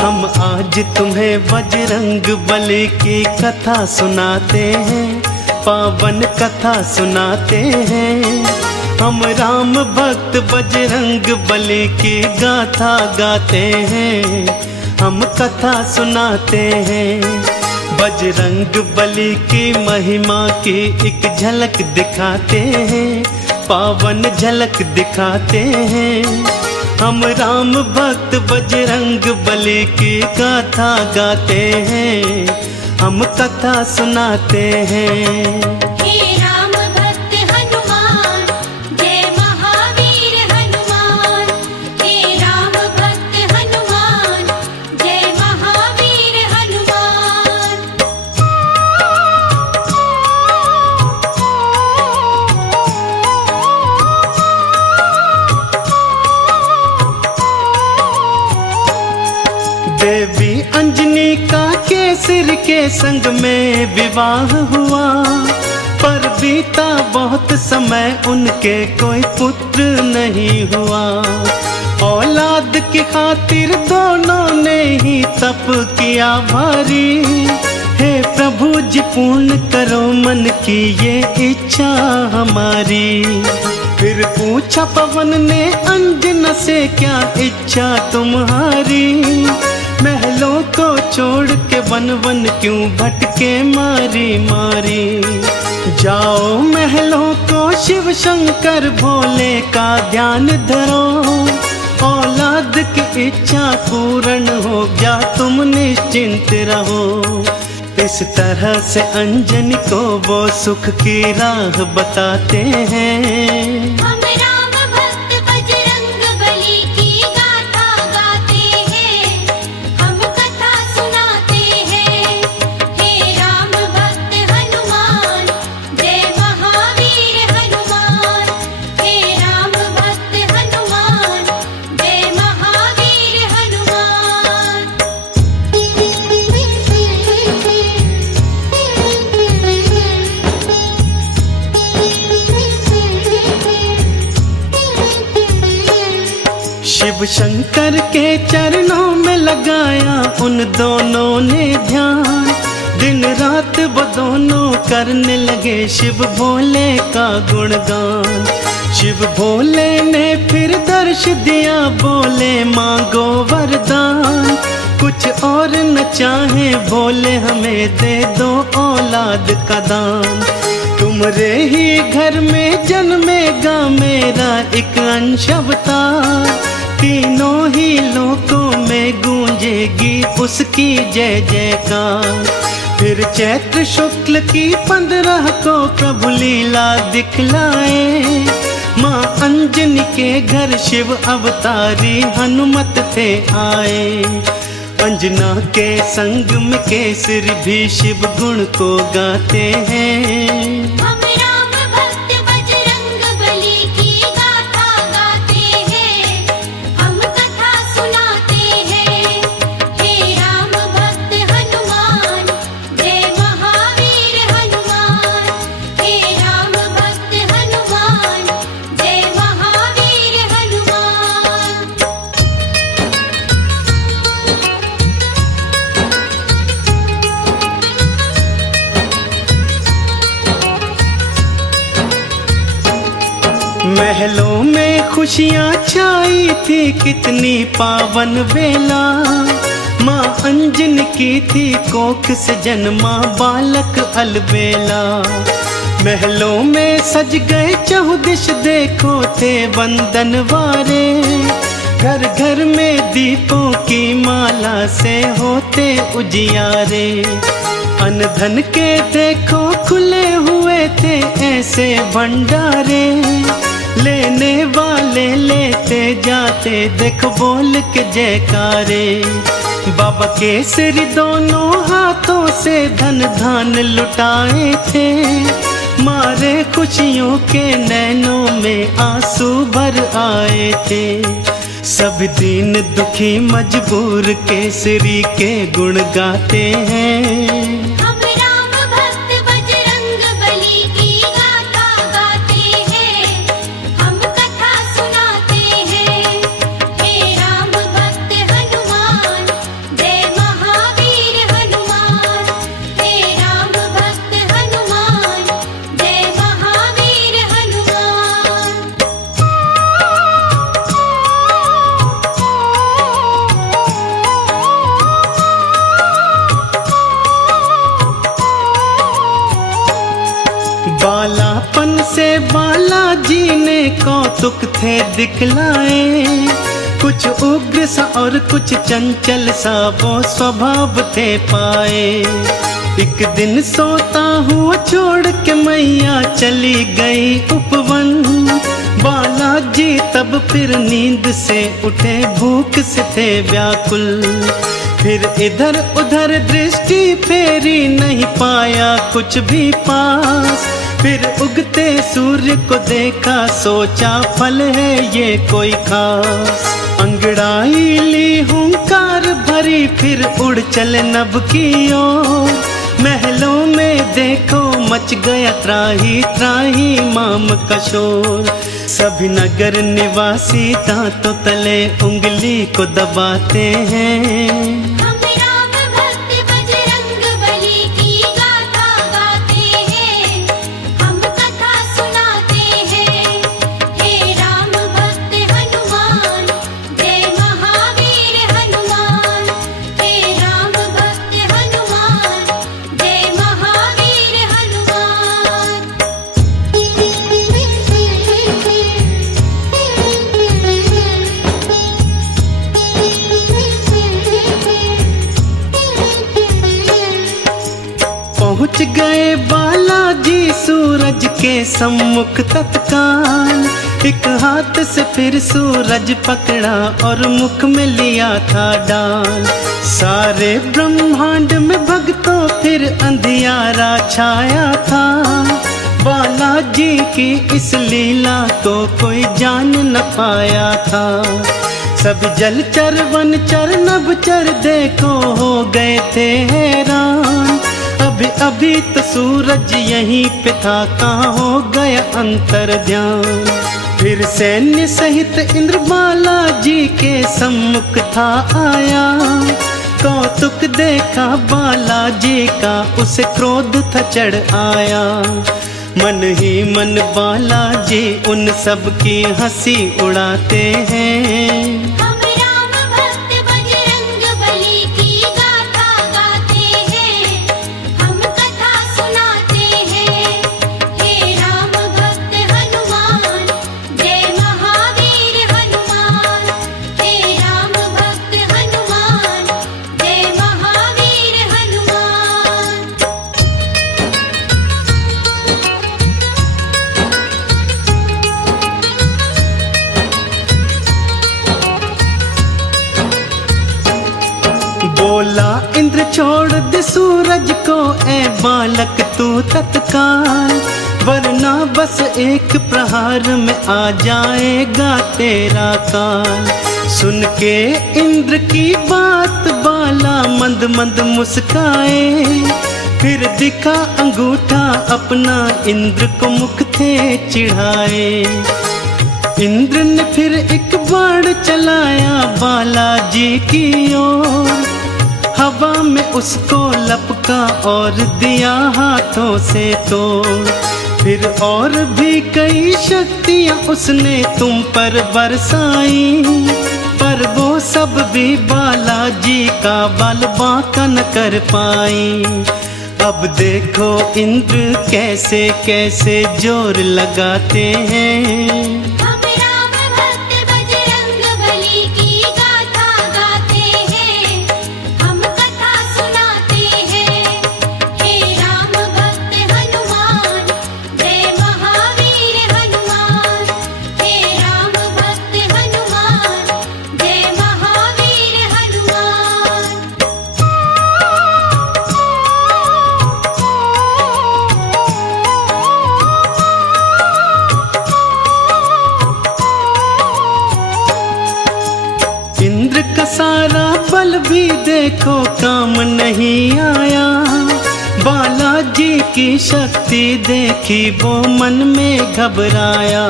हम आज तुम्हें बजरंग बली की कथा सुनाते हैं, पावन कथा सुनाते हैं। हम राम भक्त बजरंग बली की गाथा गाते हैं, हम कथा सुनाते हैं। बजरंग बली की महिमा की एक झलक दिखाते हैं, पावन झलक दिखाते हैं। हम राम भक्त बजरंग बली की गाथा गाते हैं, हम कथा सुनाते हैं। हे राम भक्त हनुमान, जय महावीर हनुमान। हे राम भक्त हनुमान, जय महावीर हनुमान। देवी अंजनी का केसर के संग में विवाह हुआ, पर बीता बहुत समय उनके कोई पुत्र नहीं हुआ। औलाद की खातिर दोनों ने ही तप किया भारी। हे प्रभु जी पूर्ण करो मन की ये इच्छा हमारी। फिर पूछा पवन ने अंजना से, क्या इच्छा तुम्हारी? महलों को छोड़ के वन वन क्यों भटके मारी मारी। जाओ महलों को शिव शंकर भोले का ध्यान धरो, औलाद की इच्छा पूर्ण हो गया तुम निश्चिंत रहो। इस तरह से अंजनी को वो सुख की राह बताते हैं। हम राम भक्त बजरंग बली की गाथा गाते हैं, हम कथा सुनाते हैं। हे राम भक्त हनुमान, जय महावीर हनुमान। हे राम भक्त हनुमान, जय महावीर हनुमान। शिव शंकर के चरणों में लगाया उन दोनों ने ध्यान। दिन रात वो दोनों करने लगे शिव भोले का गुणगान। शिव भोले ने फिर दर्श दिया, बोले मांगो वरदान। कुछ और न चाहे भोले हमें दे दो औलाद का दान। तुम्हारे ही घर में जन्मेगा मेरा एक अंश अवतार। तीनों ही लोकों में गूंजेगी उसकी जय जयकार। फिर चैत्र शुक्ल की 15 को प्रभु लीला दिखलाए। माँ अंजनी के घर शिव अवतारी हनुमत थे आए। अंजना के संग में केसरी भी शिव गुण को गाते हैं। हम राम भक्त बजरंग बली की गाथा गाते हैं, हम कथा सुनाते हैं। हे राम भक्त हनुमान, जय महावीर हनुमान। हे राम भक्त हनुमान, जय महावीर हनुमान। महलों में खुशियाँ छाई थी कितनी पावन बेला। माँ अंजनी की थी कोख से जन्मा बालक अलबेला। महलों में सज गए चहुदिश देखो थे बंदन वारे। घर घर में दीपों की माला से होते उजियारे। अन्न धन के देखो खुले हुए थे ऐसे भंडारे। लेने वाले लेते जाते देख बोल के जयकारे। बाबा केसरी दोनों हाथों से धन धान लुटाए थे। मारे खुशियों के नैनों में आंसू भर आए थे। सब दीन दुखी मजबूर केसरी के गुण गाते हैं। हम राम भक्त बजरंग बली की गाथा गाते हैं, हम कथा सुनाते हैं। हे राम भक्त हनुमान, कौतुक थे दिखलाए, कुछ उग्र सा और कुछ चंचल सा वो स्वभाव थे पाए। एक दिन सोता हुआ छोड़ के मैया चली गई उपवन, बालाजी तब फिर नींद से उठे, भूख से थे व्याकुल। फिर इधर उधर दृष्टि फेरी, नहीं पाया कुछ भी पास। फिर उगते सूर्य को देखा, सोचा फल है ये कोई खास। अंगड़ाई ली हुंकार भरी, फिर उड़ चले नभ की ओर। महलों में देखो मच गया त्राही त्राही माम का शोर। सभी नगर निवासी दांतों तले उंगली को दबाते हैं। हम राम भक्त बजरंग बली की गाथा गाते हैं, हम कथा सुनाते हैं। हे राम भक्त हनुमान, जय महावीर हनुमान। हे राम भक्त हनुमान, जय महावीर हनुमान। पहुँच गए बालाजी सूरज के सम्मुख तत्काल। एक हाथ से फिर सूरज पकड़ा और मुख में लिया था डाल। सारे ब्रह्मांड में भक्तों फिर अंधियारा छाया था। बालाजी की इस लीला को कोई जान न पाया था। सब जलचर वनचर नभचर देखो हो गए थे हैरान। अभी अभी तो सूरज यहीं पे था, कहाँ हो गया अंतर ध्यान। फिर सैन्य सहित इंद्र बालाजी के सम्मुख था आया। कौतुक देखा बालाजी का, उसे क्रोध था चढ़ आया। मन ही मन बालाजी उन सब की हंसी उड़ाते हैं। हम राम भक्त बजरंग बली की गाथा गाते हैं, हम कथा सुनाते हैं। हे राम भक्त हनुमान, जय महावीर हनुमान। हे राम भक्त हनुमान, जय महावीर हनुमान। बोला इंद्र छोड़ दे सूरज को, ए बालक तू तत्काल। वरना बस एक प्रहार में आ जाएगा तेरा काल। सुन के इंद्र की बात बाला मंद मंद मुस्काए। फिर दिखा अंगूठा अपना, इंद्र को मुख थे चिढ़ाए। इंद्र ने फिर एक बाण चलाया बालाजी की ओर। हवा में उसको लपका और दिया हाथों से तोड़। फिर और भी कई शक्तियां उसने तुम पर बरसाई, पर वो सब भी बालाजी का बल बांका न कर पाई। अब देखो इंद्र कैसे कैसे जोर लगाते हैं। हम राम भक्त बजरंग बली की गाथा गाते हैं, हम कथा सुनाते हैं। हे राम भक्त हनुमान, जय महावीर हनुमान। हे राम भक्त हनुमान, जय महावीर हनुमान। इंद्र का सारा बल भी देखो काम नहीं आया। बालाजी की शक्ति देखी वो मन में घबराया।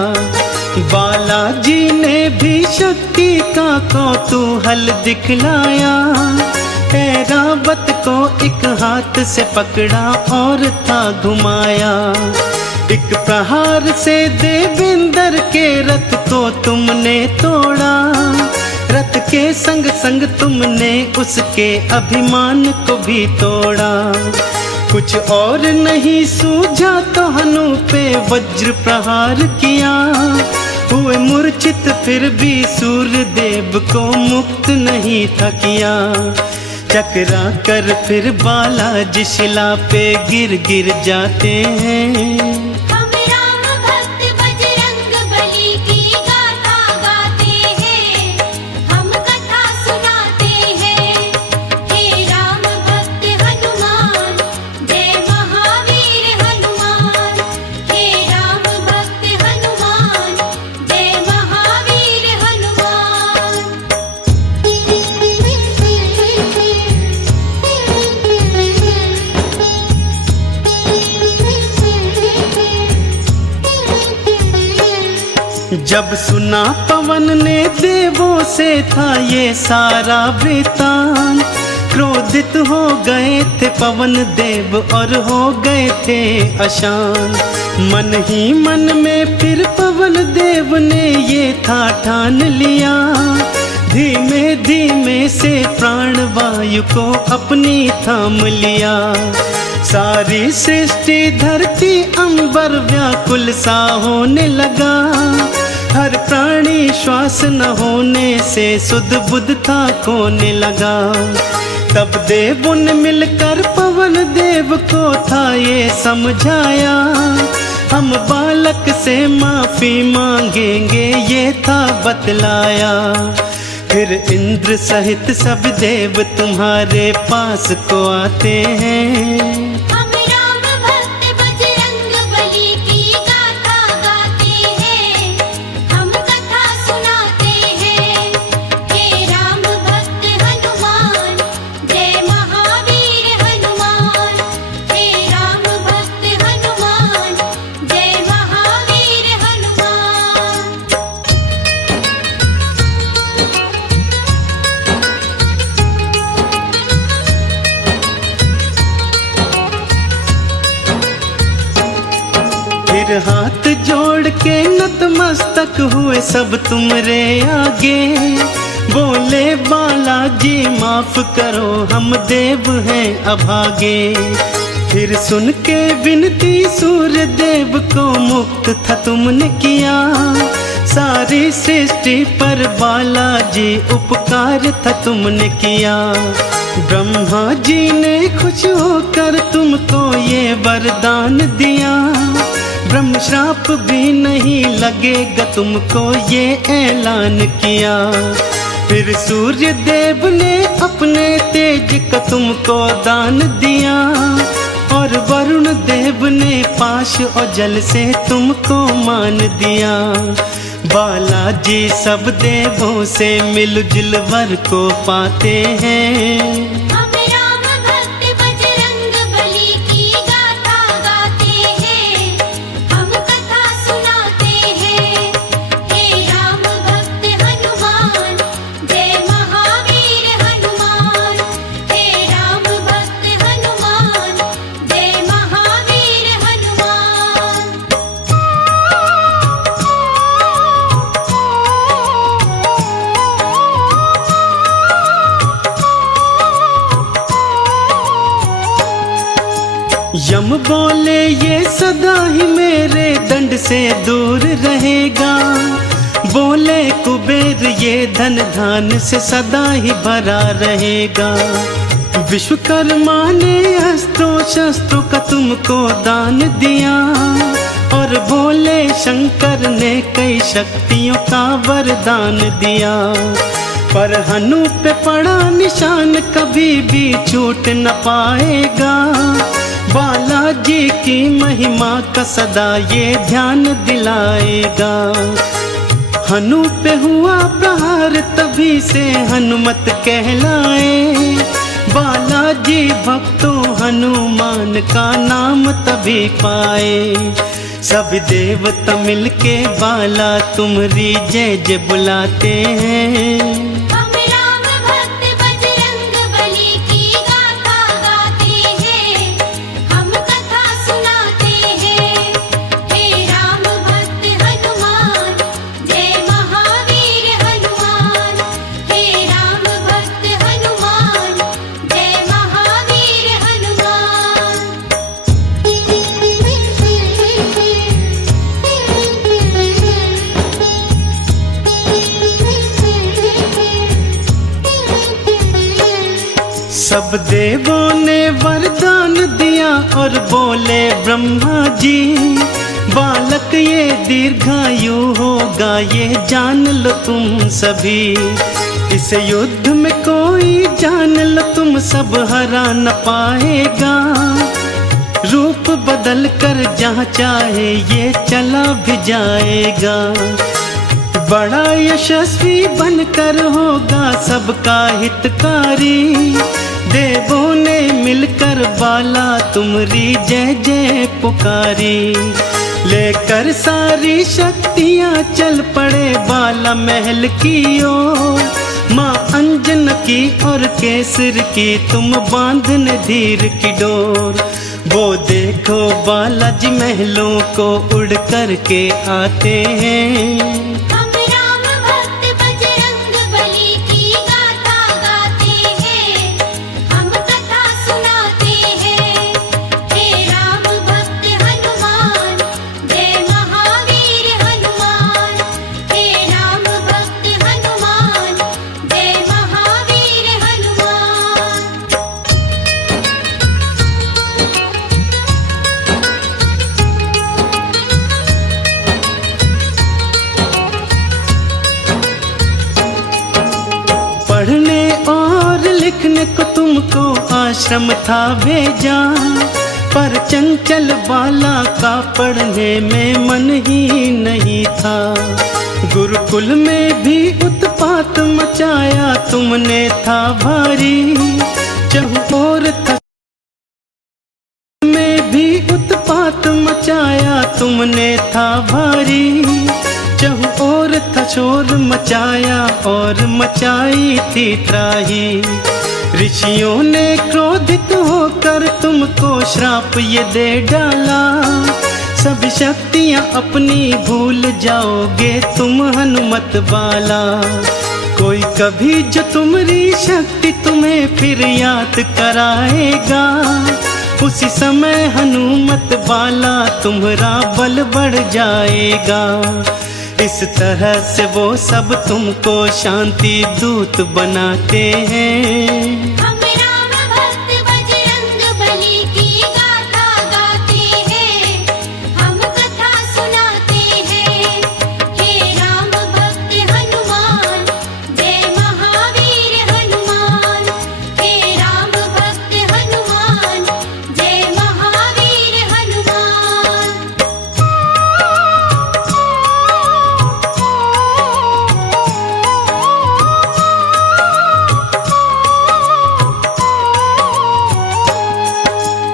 बालाजी ने भी शक्ति का कौतूहल दिखलाया। ऐरावत को एक हाथ से पकड़ा और था घुमाया। एक प्रहार से देवेंद्र के रथ को तुमने तोड़ा। रथ के संग संग तुमने उसके अभिमान को भी तोड़ा। कुछ और नहीं सूझा तो हनु पे वज्र प्रहार किया। हुए मूर्छित फिर भी सूर्यदेव को मुक्त नहीं था किया। चकरा कर फिर बालाजी शिला पे गिर गिर जाते हैं। हम राम भक्त बजरंग बली की गाथा गाते हैं, हम कथा सुनाते हैं। हे राम भक्त हनुमान, जय महावीर हनुमान। हे राम भक्त हनुमान, जय महावीर हनुमान। जब सुना पवन ने देवों से था ये सारा वृतांत, क्रोधित हो गए थे पवन देव और हो गए थे अशांत। मन ही मन में फिर पवन देव ने ये था ठान लिया, धीमे धीमे से प्राण वायु को अपनी थाम लिया। सारी सृष्टि धरती अंबर व्याकुल सा होने लगा, हर प्राणी श्वास न होने से सुध बुध था खोने लगा। तब देवों ने मिलकर पवन देव को था ये समझाया, हम बालक से माफी मांगेंगे ये था बतलाया। फिर इंद्र सहित सब देव तुम्हारे पास को आते हैं। हम राम भक्त बजरंग बली की गाथा गाते हैं, हम कथा सुनाते हैं। हे राम भक्त हनुमान, जय महावीर हनुमान। हे राम भक्त हनुमान, जय महावीर हनुमान। फिर हाथ जोड़ के नतमस्तक हुए सब तुमरे आगे, बोले बालाजी माफ करो हम देव हैं अभागे। फिर सुन के विनती सूर्य देव को मुक्त था तुमने किया, सारी सृष्टि पर बालाजी उपकार था तुमने किया। ब्रह्मा जी ने खुश होकर तुमको ये वरदान दिया, ब्रह्म श्राप भी नहीं लगेगा तुमको ये ऐलान किया। फिर सूर्य देव ने अपने तेज का तुमको दान दिया, और वरुण देव ने पाश और जल से तुमको मान दिया। बालाजी सब देवों से मिलजुल वर को पाते हैं। हम राम भक्त बजरंग बली की गाथा गाते हैं, हम कथा सुनाते हैं। हे राम भक्त हनुमान, जय महावीर हनुमान। हे राम भक्त हनुमान, जय महावीर हनुमान। यम बोले ये सदा ही मेरे दंड से दूर रहेगा, बोले कुबेर ये धन धान से सदा ही भरा रहेगा। विश्वकर्मा ने अस्त्रों शस्त्रों का तुमको दान दिया, और बोले शंकर ने कई शक्तियों का वरदान दिया। पर हनु पे पड़ा निशान कभी भी छूट न पाएगा, बालाजी की महिमा का सदा ये ध्यान दिलाएगा। हनु पे हुआ प्रहार तभी से हनुमत कहलाए, बालाजी भक्तों हनुमान का नाम तभी पाए। सब देवता मिलके बाला तुम्हारी जय जय बुलाते हैं। हम राम भक्त बजरंग बली की गाथा गाते हैं, हम कथा सुनाते हैं। हे राम भक्त हनुमान, जय महावीर हनुमान। हे राम भक्त हनुमान, जय महावीर हनुमान। सब देवों ने वरदान दिया और बोले ब्रह्मा जी, बालक ये दीर्घायु होगा, ये जान लो तुम सभी। इस युद्ध में कोई जान लो तुम सब हरा न पाएगा, रूप बदल कर जहाँ चाहे ये चला भी जाएगा। बड़ा यशस्वी बनकर होगा सबका हितकारी, देवों ने मिलकर बाला तुमरी जय जय पुकारी। लेकर सारी शक्तियाँ चल पड़े बाला महल की ओर, माँ अंजन की और केसर की तुम बांधने धीर की डोर। वो देखो बालाजी महलों को उड़ कर के आते हैं, हम राम भक्त बजरंग बली की गाथा गाते हैं, हम कथा सुनाते हैं। हे राम भक्त हनुमान, जय महावीर हनुमान। हे राम भक्त हनुमान, जय महावीर हनुमान। पढ़ने और लिखने को तुमको आश्रम था भेजा, पर चंचल बाला का पढ़ने में मन ही नहीं था। गुरुकुल में भी उत्पात मचाया तुमने था भारी, चहुओर में भी उत्पात मचाया तुमने था भारी। चहुओर था शोर मचाया और मचाई थी त्राही। ऋषियों ने क्रोधित होकर तुमको श्राप ये दे डाला, सब शक्तियाँ अपनी भूल जाओगे तुम हनुमत बाला। कोई कभी जो तुम्हारी शक्ति तुम्हें फिर याद कराएगा, उसी समय हनुमत बाला तुम्हारा बल बढ़ जाएगा। इस तरह से वो सब तुमको शांति दूत बनाते हैं। हम राम भक्त बजरंग बली की गाथा गाते हैं, हम कथा सुनाते हैं। हे राम भक्त हनुमान, जय महावीर हनुमान। हे राम भक्त हनुमान, जय महावीर हनुमान।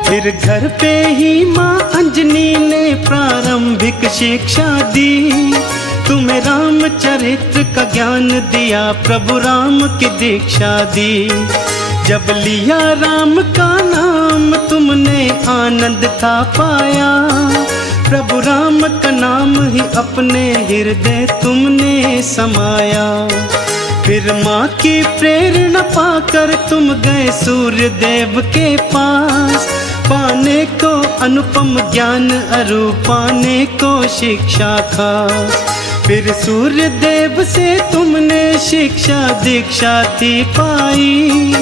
फिर घर पे ही माँ अंजनी ने प्रारंभिक शिक्षा दी, तुम्हें रामचरित्र का ज्ञान दिया, प्रभु राम की दीक्षा दी। जब लिया राम का नाम तुमने आनंद था पाया, प्रभु राम का नाम ही अपने हृदय तुमने समाया। फिर माँ की प्रेरणा पाकर तुम गए सूर्य देव के पास, पाने को अनुपम ज्ञान अरु पाने को शिक्षा खास। फिर सूर्य देव से तुमने शिक्षा दीक्षा थी पाई,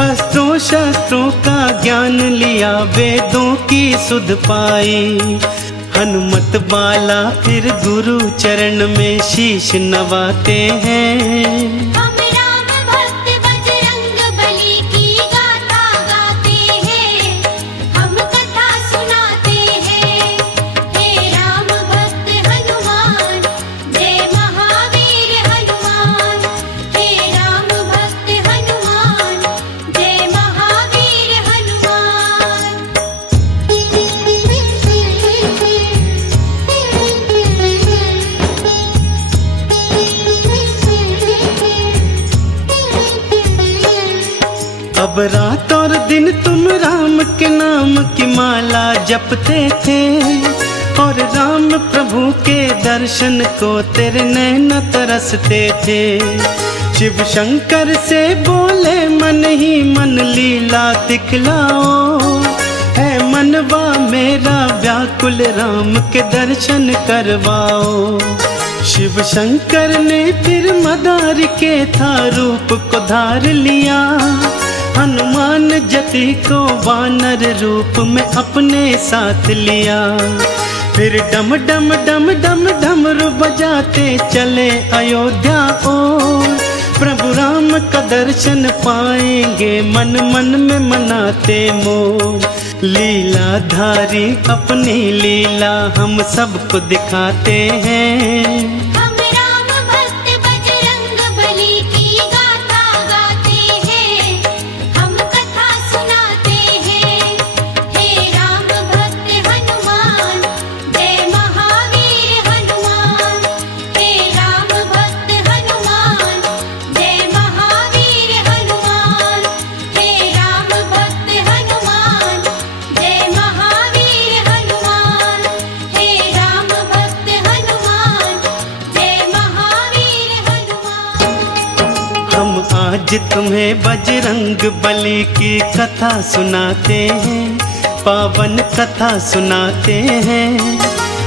अस्त्रों शस्त्रों का ज्ञान लिया, वेदों की सुध पाई। हनुमत बाला फिर गुरु चरण में शीश नवाते हैं। हम राम भक्त बजरंग बली की गाथा गाते हैं, हम कथा सुनाते हैं। हे राम भक्त हनुमान, जय महावीर हनुमान। हे राम भक्त हनुमान, जय महावीर हनुमान। अब रात और दिन तुम राम के नाम की माला जपते थे, और राम प्रभु के दर्शन को तेरे नैन तरसते थे। शिव शंकर से बोले मन ही मन लीला दिखलाओ, है मनवा मेरा व्याकुल राम के दर्शन करवाओ। शिव शंकर ने फिर मदार के था रूप को धार लिया, हनुमान जति को वानर रूप में अपने साथ लिया। फिर डम डम डम डम डमरू बजाते चले अयोध्या ओर। प्रभु राम का दर्शन पाएंगे मन मन में मनाते मोर। लीलाधारी अपनी लीला हम सबको दिखाते हैं। हम राम भक्त बजरंग बली की गाथा गाते हैं, हम कथा सुनाते हैं। हे राम भक्त हनुमान, जय महावीर हनुमान। हे राम भक्त हनुमान, जय महावीर हनुमान। हे राम भक्त हनुमान, जय महावीर हनुमान। हे राम भक्त हनुमान, जय महावीर हनुमान। हम आज तुम्हें बजरंग बली की कथा सुनाते हैं, पावन कथा सुनाते हैं।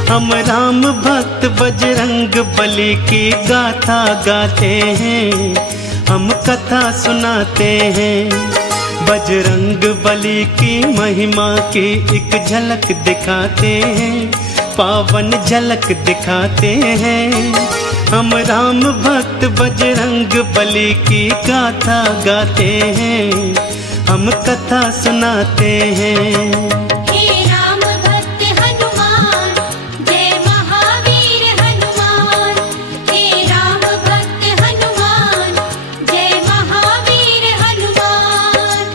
हम राम भक्त बजरंग बली की गाथा गाते हैं, हम कथा सुनाते हैं। बजरंग बली की महिमा की एक झलक दिखाते हैं, पावन झलक दिखाते हैं। हम राम भक्त बजरंग बली की गाथा गाते हैं, हम कथा सुनाते हैं। हे राम भक्त हनुमान, जय महावीर हनुमान। हे राम भक्त हनुमान, जय महावीर हनुमान।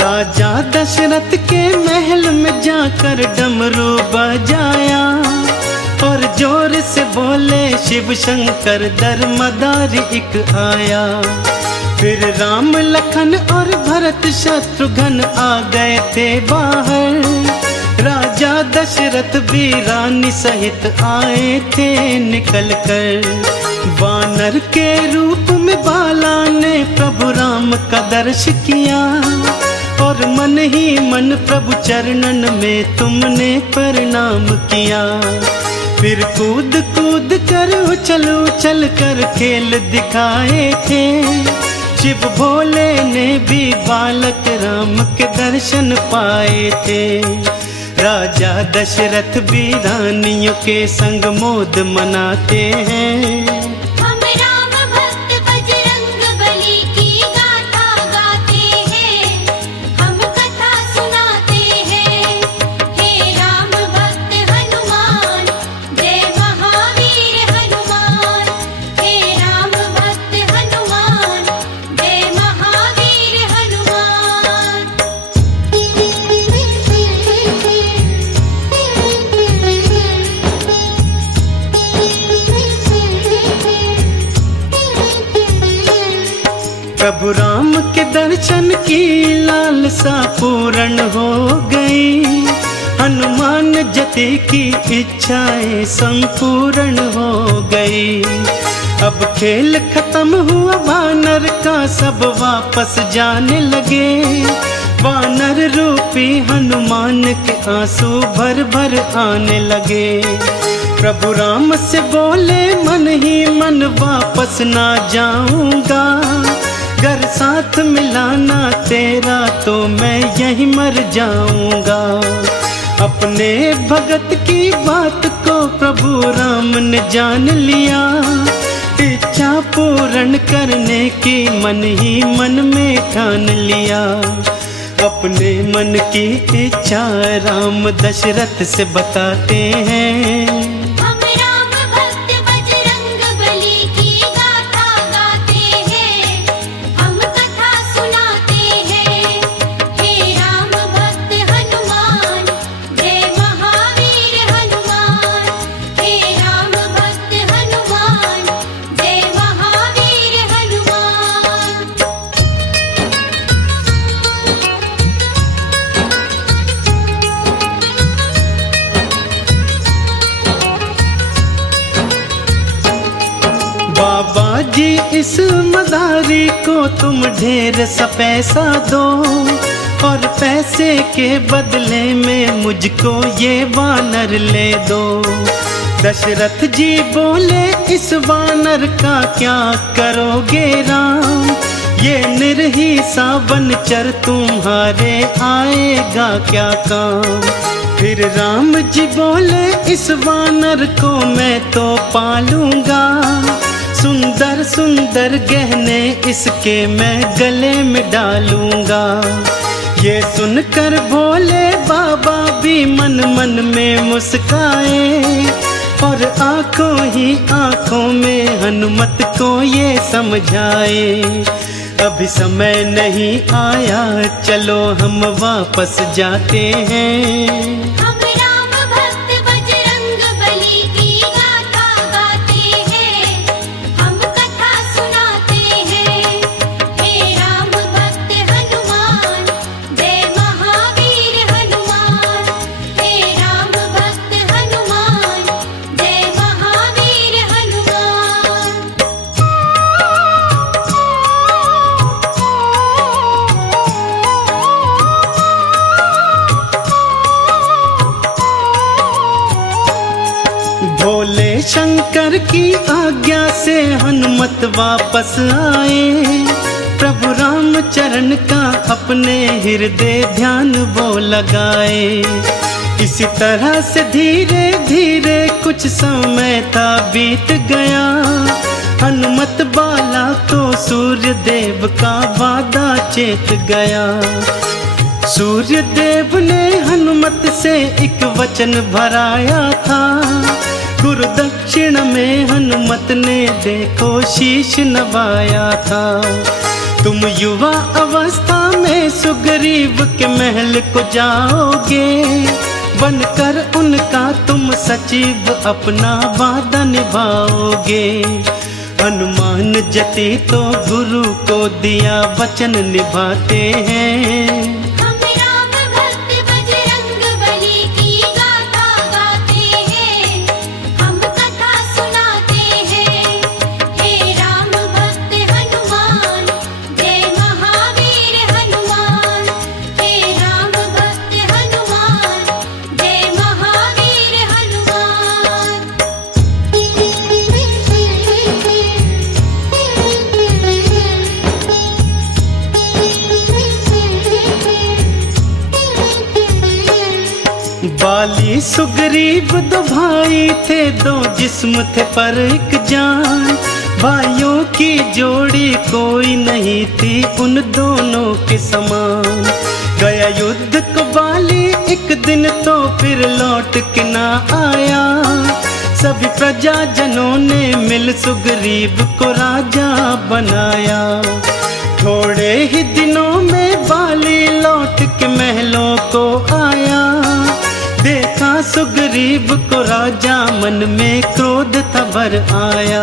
राजा दशरथ के महल में जाकर डमरू बजाया और जोर से बोले शिव शंकर दरमदार एक आया। फिर राम लखन और भरत शत्रुघ्न आ गए थे बाहर। राजा दशरथ भी रानी सहित आए थे निकल कर। वानर के रूप में बाला ने प्रभु राम का दर्श किया और मन ही मन प्रभु चरणन में तुमने प्रणाम किया। फिर कूद कूद कर उछल उछल कर खेल दिखाए थे। शिव भोले ने भी बालक राम के दर्शन पाए थे। राजा दशरथ भी रानियों के संग मोद मनाते हैं। हम राम भक्त बजरंग बली की गाथा गाते हैं, हम कथा सुनाते हैं। हे राम भक्त हनुमान, जय महावीर हनुमान। हे राम भक्त हनुमान, जय महावीर हनुमान। प्रभु राम के दर्शन की लालसा पूर्ण हो गई। हनुमान जति की इच्छाएं संपूर्ण हो गई। अब खेल खत्म हुआ वानर का, सब वापस जाने लगे। वानर रूपी हनुमान के आंसू भर भर आने लगे। प्रभु राम से बोले मन ही मन वापस ना जाऊंगा। घर साथ मिलाना तेरा तो मैं यहीं मर जाऊंगा। अपने भगत की बात को प्रभु राम ने जान लिया। इच्छा पूर्ण करने की मन ही मन में ठान लिया। अपने मन की इच्छा राम दशरथ से बताते हैं। हम राम भक्त बजरंग बली की गाथा गाते हैं, हम कथा सुनाते हैं। हे राम भक्त हनुमान, जय महावीर हनुमान। हे राम भक्त हनुमान, जय महावीर हनुमान। बाबा जी इस मदारी को तुम ढेर सा पैसा दो और पैसे के बदले में मुझको ये वानर ले दो। दशरथ जी बोले इस वानर का क्या करोगे राम, ये निर्ही सा बनचर तुम्हारे आएगा क्या काम। फिर राम जी बोले इस वानर को मैं तो पालूंगा, सुंदर सुंदर गहने इसके मैं गले में डालूंगा। ये सुनकर भोले बाबा भी मन मन में मुस्काए, और आंखों ही आंखों में हनुमत को ये समझाए। अभी समय नहीं आया, चलो हम वापस जाते हैं। हम राम भक्त बजरंग बली की गाथा गाते हैं, हम कथा सुनाते हैं। हे राम भक्त हनुमान, जय महावीर हनुमान। हे राम भक्त हनुमान, जय महावीर हनुमान। भोले शंकर की आज्ञा से हनुमत वापस आए, प्रभु राम चरण का अपने हृदय ध्यान वो लगाए। इसी तरह से धीरे धीरे कुछ समय था बीत गया, हनुमत बाला को सूर्य देव का वादा चेत गया। सूर्य देव ने हनुमत से एक वचन भराया था, गुरु दक्षिण में हनुमत ने देखो शीश नवाया था। तुम युवा अवस्था में सुग्रीव के महल को जाओगे, बनकर उनका तुम सचिव अपना वादा निभाओगे। हनुमान जति तो गुरु को दिया वचन निभाते हैं। हम राम भक्त बजरंग बली की गाथा गाते हैं, हम कथा सुनाते हैं। हे राम भक्त हनुमान, जय महावीर हनुमान। हे राम भक्त हनुमान, जय महावीर हनुमान। बाली सुग्रीव दो भाई थे, दो जिस्म थे पर एक जान। भाइयों की जोड़ी कोई नहीं थी उन दोनों के समान। गया युद्ध को बाली एक दिन तो फिर लौट के ना आया, सभी प्रजाजनों ने मिल सुग्रीव को राजा बनाया। थोड़े ही दिनों में बाली लौट के महलों को आया, देखा सुग्रीव को राजा मन में क्रोध था भर आया।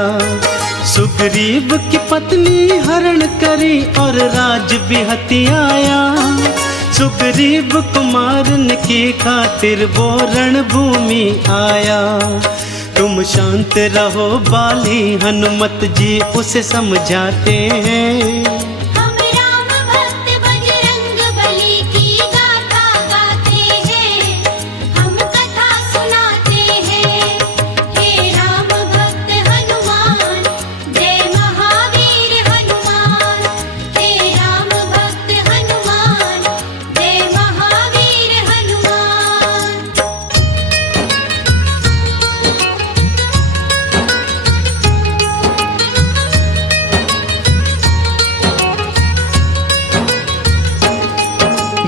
सुग्रीव की पत्नी हरण करी और राज भी हथियाया, सुग्रीव को मारने की खातिर वो रणभूमि आया। तुम शांत रहो बाली, हनुमत जी उसे समझाते हैं। हम राम भक्त बजरंग बली की गाथा गाते हैं, हम कथा सुनाते हैं। हे राम भक्त हनुमान, जय महावीर हनुमान। हे राम भक्त हनुमान, जय महावीर हनुमान।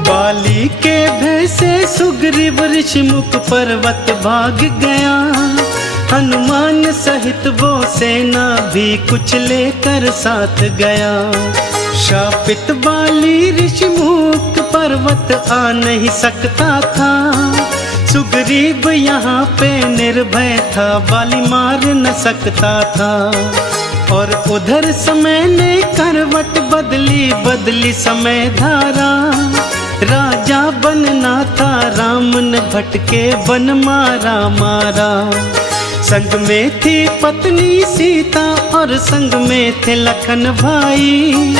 बाली के भय से सुग्रीव ऋषिमुख पर्वत भाग गया, हनुमान सहित वो सेना भी कुछ लेकर साथ गया। शापित बाली ऋषिमुख पर्वत आ नहीं सकता था, सुग्रीव यहाँ पे निर्भय था, बाली मार न सकता था। और उधर समय ने करवट बदली बदली समय धारा, राजा बनना था राम ने भटके वन मारा मारा। संग में थी पत्नी सीता और संग में थे लखन भाई,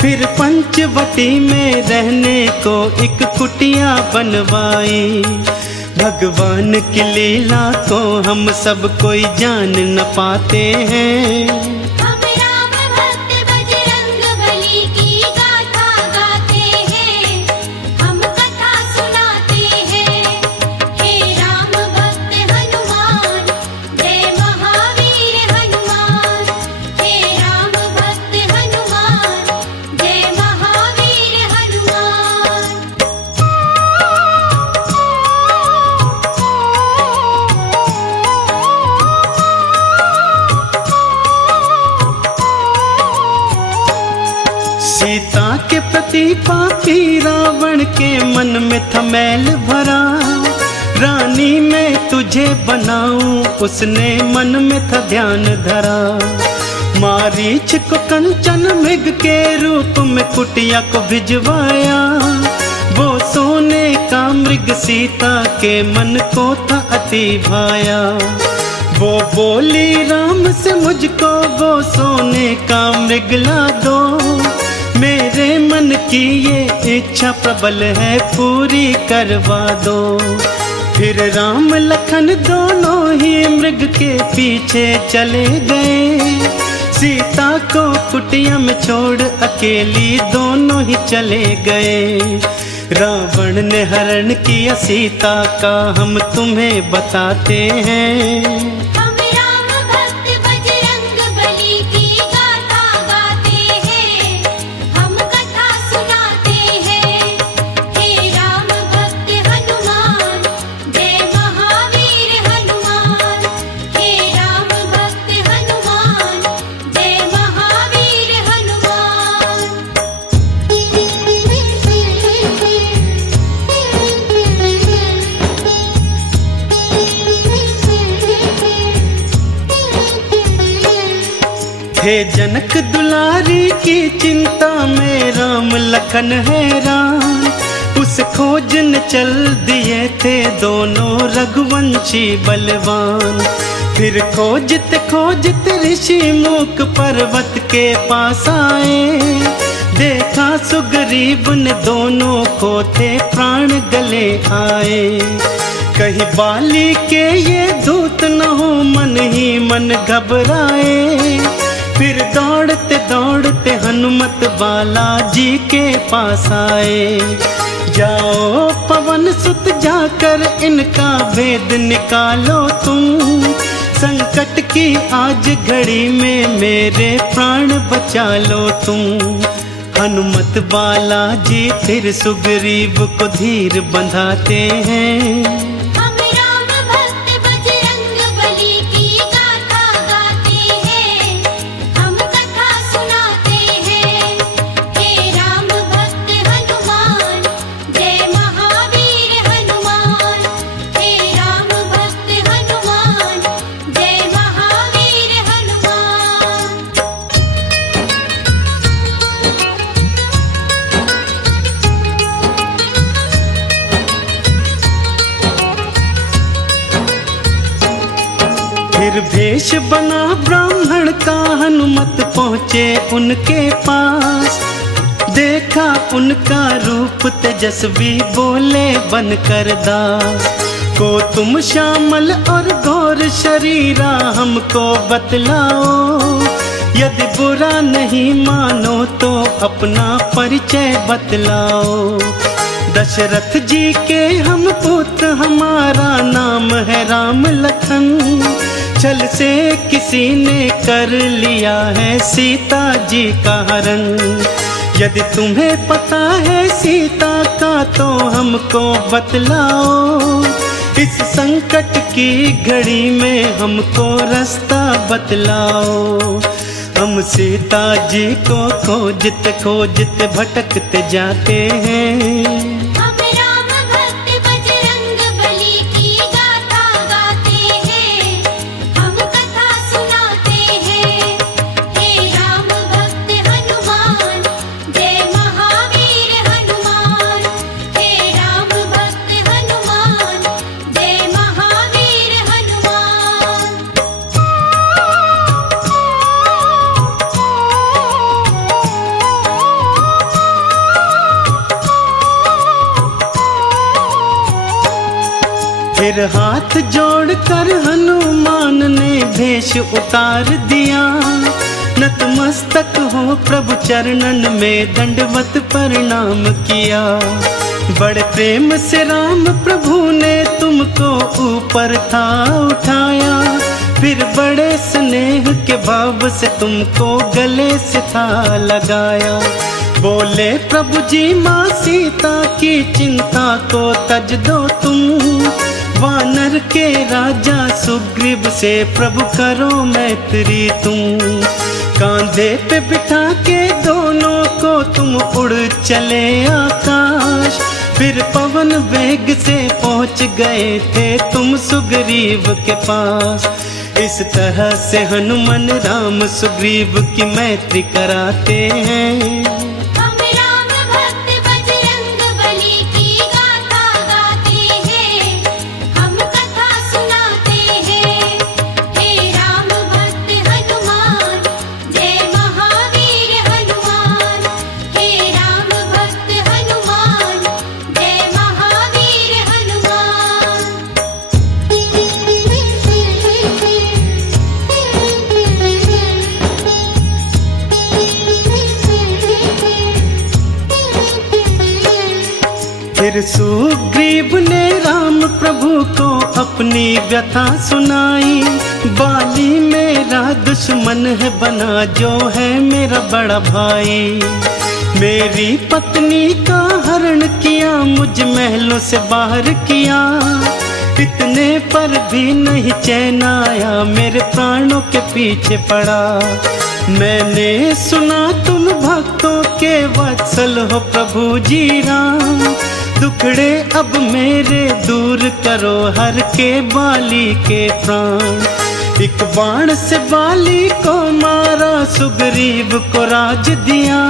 फिर पंचवटी में रहने को एक कुटिया बनवाई। भगवान की लीला को हम सब कोई जान न पाते हैं। हम राम भक्त बजरंग बली की गाथा गाते हैं, हम कथा सुनाते हैं। हे राम भक्त हनुमान, जय महावीर हनुमान। हे राम भक्त हनुमान, जय महावीर हनुमान। सीता के प्रति पापी रावण के मन में था मैल भरा। रानी मैं तुझे बनाऊं उसने मन में था ध्यान धरा। मारीच को कंचन मृग के रूप में कुटिया को भिजवाया। वो सोने का मृग सीता के मन को था अति भाया। वो बोली राम से मुझको वो सोने का मृग ला दो। मेरे मन की ये इच्छा प्रबल है पूरी करवा दो। फिर राम लखन दोनों ही मृग के पीछे चले गए। सीता को कुटिया में छोड़ अकेली दोनों ही चले गए। रावण ने हरण किया सीता का हम तुम्हें बताते हैं। हम राम भक्त बजरंग बली की गाथा गाते हैं, हम कथा सुनाते हैं। हे राम भक्त हनुमान, जय महावीर हनुमान। हे राम भक्त हनुमान, जय महावीर हनुमान। हे जनक दुलारी की चिंता में राम लखन हैरान। उस खोज न चल दिए थे दोनों रघुवंशी बलवान। फिर खोजते खोजते ऋषि मूक पर्वत के पास आए। देखा सुग्रीव ने दोनों को थे प्राण गले आए। कहीं बाली के ये दूत न हो मन ही मन घबराए। फिर दौड़ते दौड़ते हनुमत बालाजी के पास आए। जाओ पवन सुत जाकर इनका भेद निकालो तुम। संकट की आज घड़ी में मेरे प्राण बचा लो तुम। हनुमत बालाजी फिर सुग्रीव को धीर बंधाते हैं। हम राम भक्त बजरंग बली की गाथा गाते हैं, हम कथा सुनाते हैं। हे राम भक्त हनुमान, जय महावीर हनुमान। हे राम भक्त हनुमान, जय महावीर हनुमान। फिर भेष बना ब्राह्मण का हनुमत पहुँचे उनके पास। देखा उनका रूप तेजस्वी बोले बनकर दास। को तुम श्यामल और गौर शरीरा हमको बतलाओ। यदि बुरा नहीं मानो तो अपना परिचय बतलाओ। दशरथ जी के हम पुत्र हमारा नाम है राम लखन। छल से किसी ने कर लिया है सीता जी का हरण। यदि तुम्हें पता है सीता का तो हमको बतलाओ। इस संकट की घड़ी में हमको रास्ता बतलाओ। हम सीता जी को खोजते खोजते भटकते जाते हैं। हम राम भक्त बजरंग बली की गाथा गाते हैं, हम कथा सुनाते हैं। हे राम भक्त हनुमान, जय महावीर हनुमान। हे राम भक्त हनुमान, जय महावीर हनुमान। फिर हाथ जोड़कर हनुमान ने भेष उतार दिया। नतमस्तक हो प्रभु चरणन में दंडवत प्रणाम किया। बड़े प्रेम से राम प्रभु ने तुमको ऊपर था उठाया। फिर बड़े स्नेह के भाव से तुमको गले से था लगाया। बोले प्रभु जी माँ सीता की चिंता को तज दो तुम। वानर के राजा सुग्रीव से प्रभु करो मैत्री तुम। कांधे पे बिठा के दोनों को तुम उड़ चले आकाश। फिर पवन वेग से पहुंच गए थे तुम सुग्रीव के पास। इस तरह से हनुमान राम सुग्रीव की मैत्री कराते हैं। हम राम भक्त बजरंग बली की गाथा गाते हैं। हम कथा सुनाते हैं। हे राम भक्त हनुमान जय महावीर हनुमान। हे राम भक्त हनुमान जय महावीर हनुमान। फिर सुग्रीव ने राम प्रभु को अपनी व्यथा सुनाई। बाली मेरा दुश्मन है बना जो है मेरा बड़ा भाई। मेरी पत्नी का हरण किया मुझ महलों से बाहर किया। इतने पर भी नहीं चैन आया मेरे प्राणों के पीछे पड़ा। मैंने सुना तुम भक्तों के वत्सल हो प्रभु जी राम। दुखड़े अब मेरे दूर करो हर के बाली के प्राण। एक बाण से बाली को मारा सुग्रीव को राज दिया।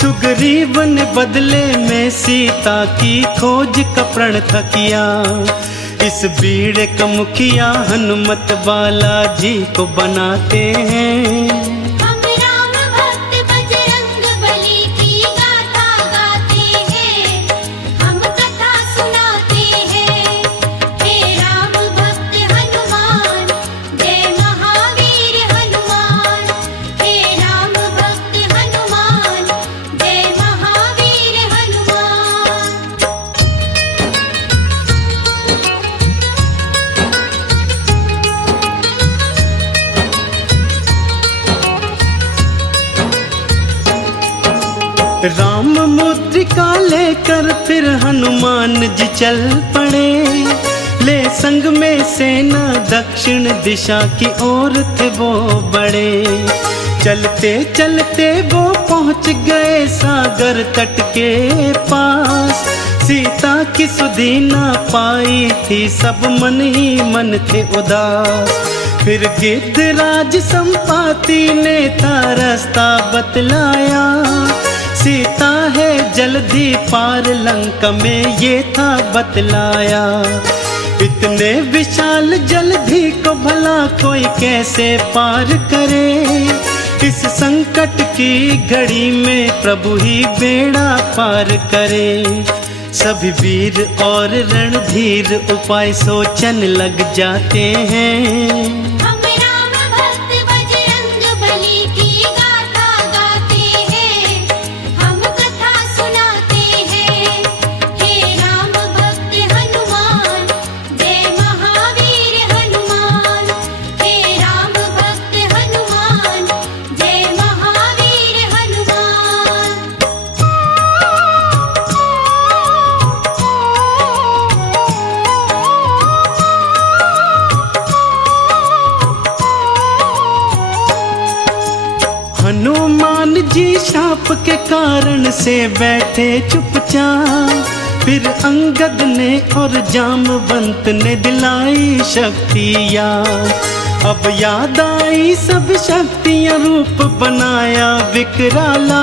सुग्रीव ने बदले में सीता की खोज का प्रण था किया। इस बीड़े का मुखिया हनुमत बाला जी को बनाते हैं। हम राम भक्त बजरंग बली की गाथा गाते हैं। हम कथा सुनाते हैं। हे राम भक्त हनुमान जय महावीर हनुमान। हे राम भक्त हनुमान जय महावीर हनुमान। राम मुद्रिका लेकर फिर हनुमान जी चल पड़े। ले संग में सेना दक्षिण दिशा की ओर थे वो बड़े। चलते चलते वो पहुंच गए सागर तट के पास। सीता की सुधि ना पाई थी सब मन ही मन थे उदास। फिर गिद्धराज संपाति ने था रास्ता बतलाया। सीता है जल्दी पार लंका में ये था बतलाया। इतने विशाल जलधि को भला कोई कैसे पार करे। इस संकट की घड़ी में प्रभु ही बेड़ा पार करे। सभी वीर और रणधीर उपाय सोचन लग जाते हैं। हम राम भक्त बजरंग बली की गाथा गाते हैं। हम कथा सुनाते हैं। हे राम भक्त हनुमान जय महावीर हनुमान। हे राम भक्त हनुमान जय महावीर हनुमान। हनुमान जी शाप के कारण से बैठे चुपचाप। फिर अंगद ने और जामवंत ने दिलाई शक्तियाँ। अब याद आई सब शक्तियाँ रूप बनाया विकराला।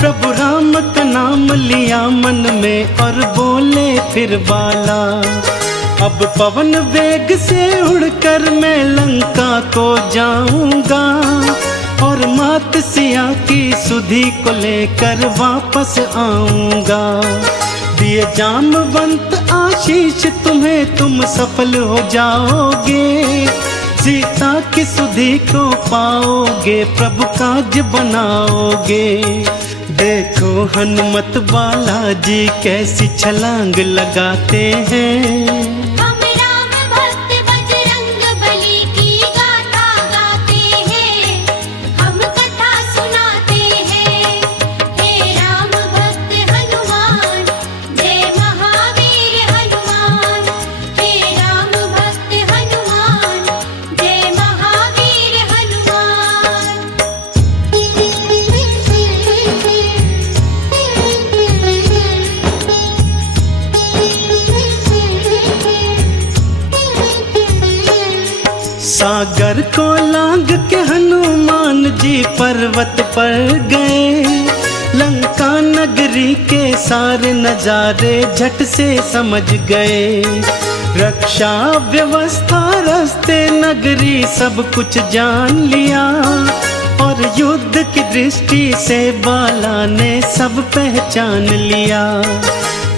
प्रभु राम का नाम लिया मन में और बोले फिर बाला। अब पवन वेग से उड़कर मैं लंका को जाऊंगा। और मात सिया की सुधि को लेकर वापस आऊंगा। दिए जामवंत आशीष तुम्हें, तुम सफल हो जाओगे। सीता की सुधि को पाओगे, प्रभु काज बनाओगे। देखो हनुमत बालाजी कैसी छलांग लगाते हैं। हम राम भक्त बजरंग बली की गाथा गाते हैं, हम कथा सुनाते हैं। हे राम भक्त हनुमान, जय महावीर हनुमान। हे राम भक्त हनुमान, जय महावीर हनुमान। सागर को लांग के हनुमान जी पर्वत पर गए। लंका नगरी के सारे नजारे झट से समझ गए। रक्षा व्यवस्था रास्ते नगरी सब कुछ जान लिया। और युद्ध की दृष्टि से बाला ने सब पहचान लिया।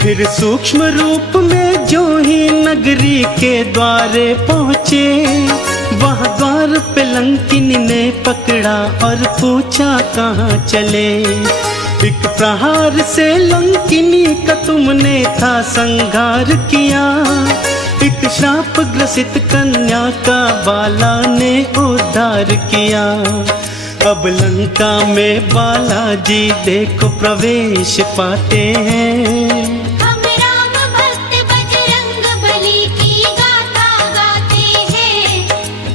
फिर सूक्ष्म रूप में जो ही नगरी के द्वारे पहुँचे, वहाँ द्वार पे लंकिनी ने पकड़ा और पूछा कहाँ चले। एक प्रहार से लंकिनी का तुमने था संहार किया। एक श्राप ग्रसित कन्या का बाला ने उद्धार किया। अब लंका में बालाजी देखो प्रवेश पाते हैं। हम राम भक्त बजरंग बली की गाथा गाते हैं,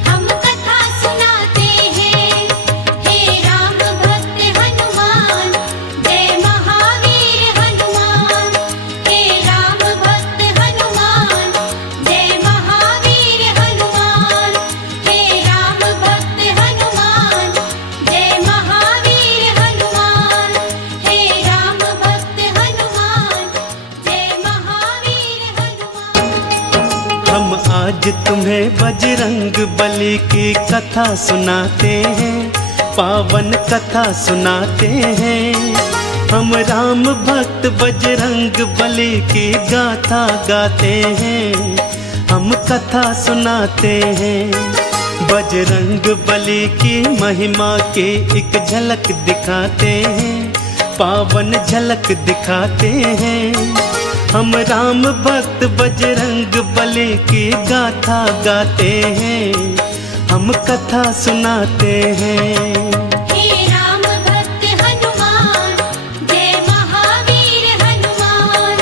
हम कथा सुनाते हैं। हे राम भक्त हनुमान, जय महावीर हनुमान। हे राम भक्त हनुमान, जय महावीर हनुमान। हे राम भक्त हनुमान, जय महावीर हनुमान। हे राम भक्त हनुमान, जय महावीर हनुमान। हम आज तुम्हें बजरंग बली की कथा सुनाते हैं, पावन कथा सुनाते हैं। हम राम भक्त बजरंग बली की गाथा गाते हैं, हम कथा सुनाते हैं। बजरंग बली की महिमा की एक झलक दिखाते हैं, पावन झलक दिखाते हैं। हम राम भक्त बजरंग बली की गाथा गाते हैं, हम कथा सुनाते हैं। हे राम भक्त हनुमान, जय महावीर हनुमान।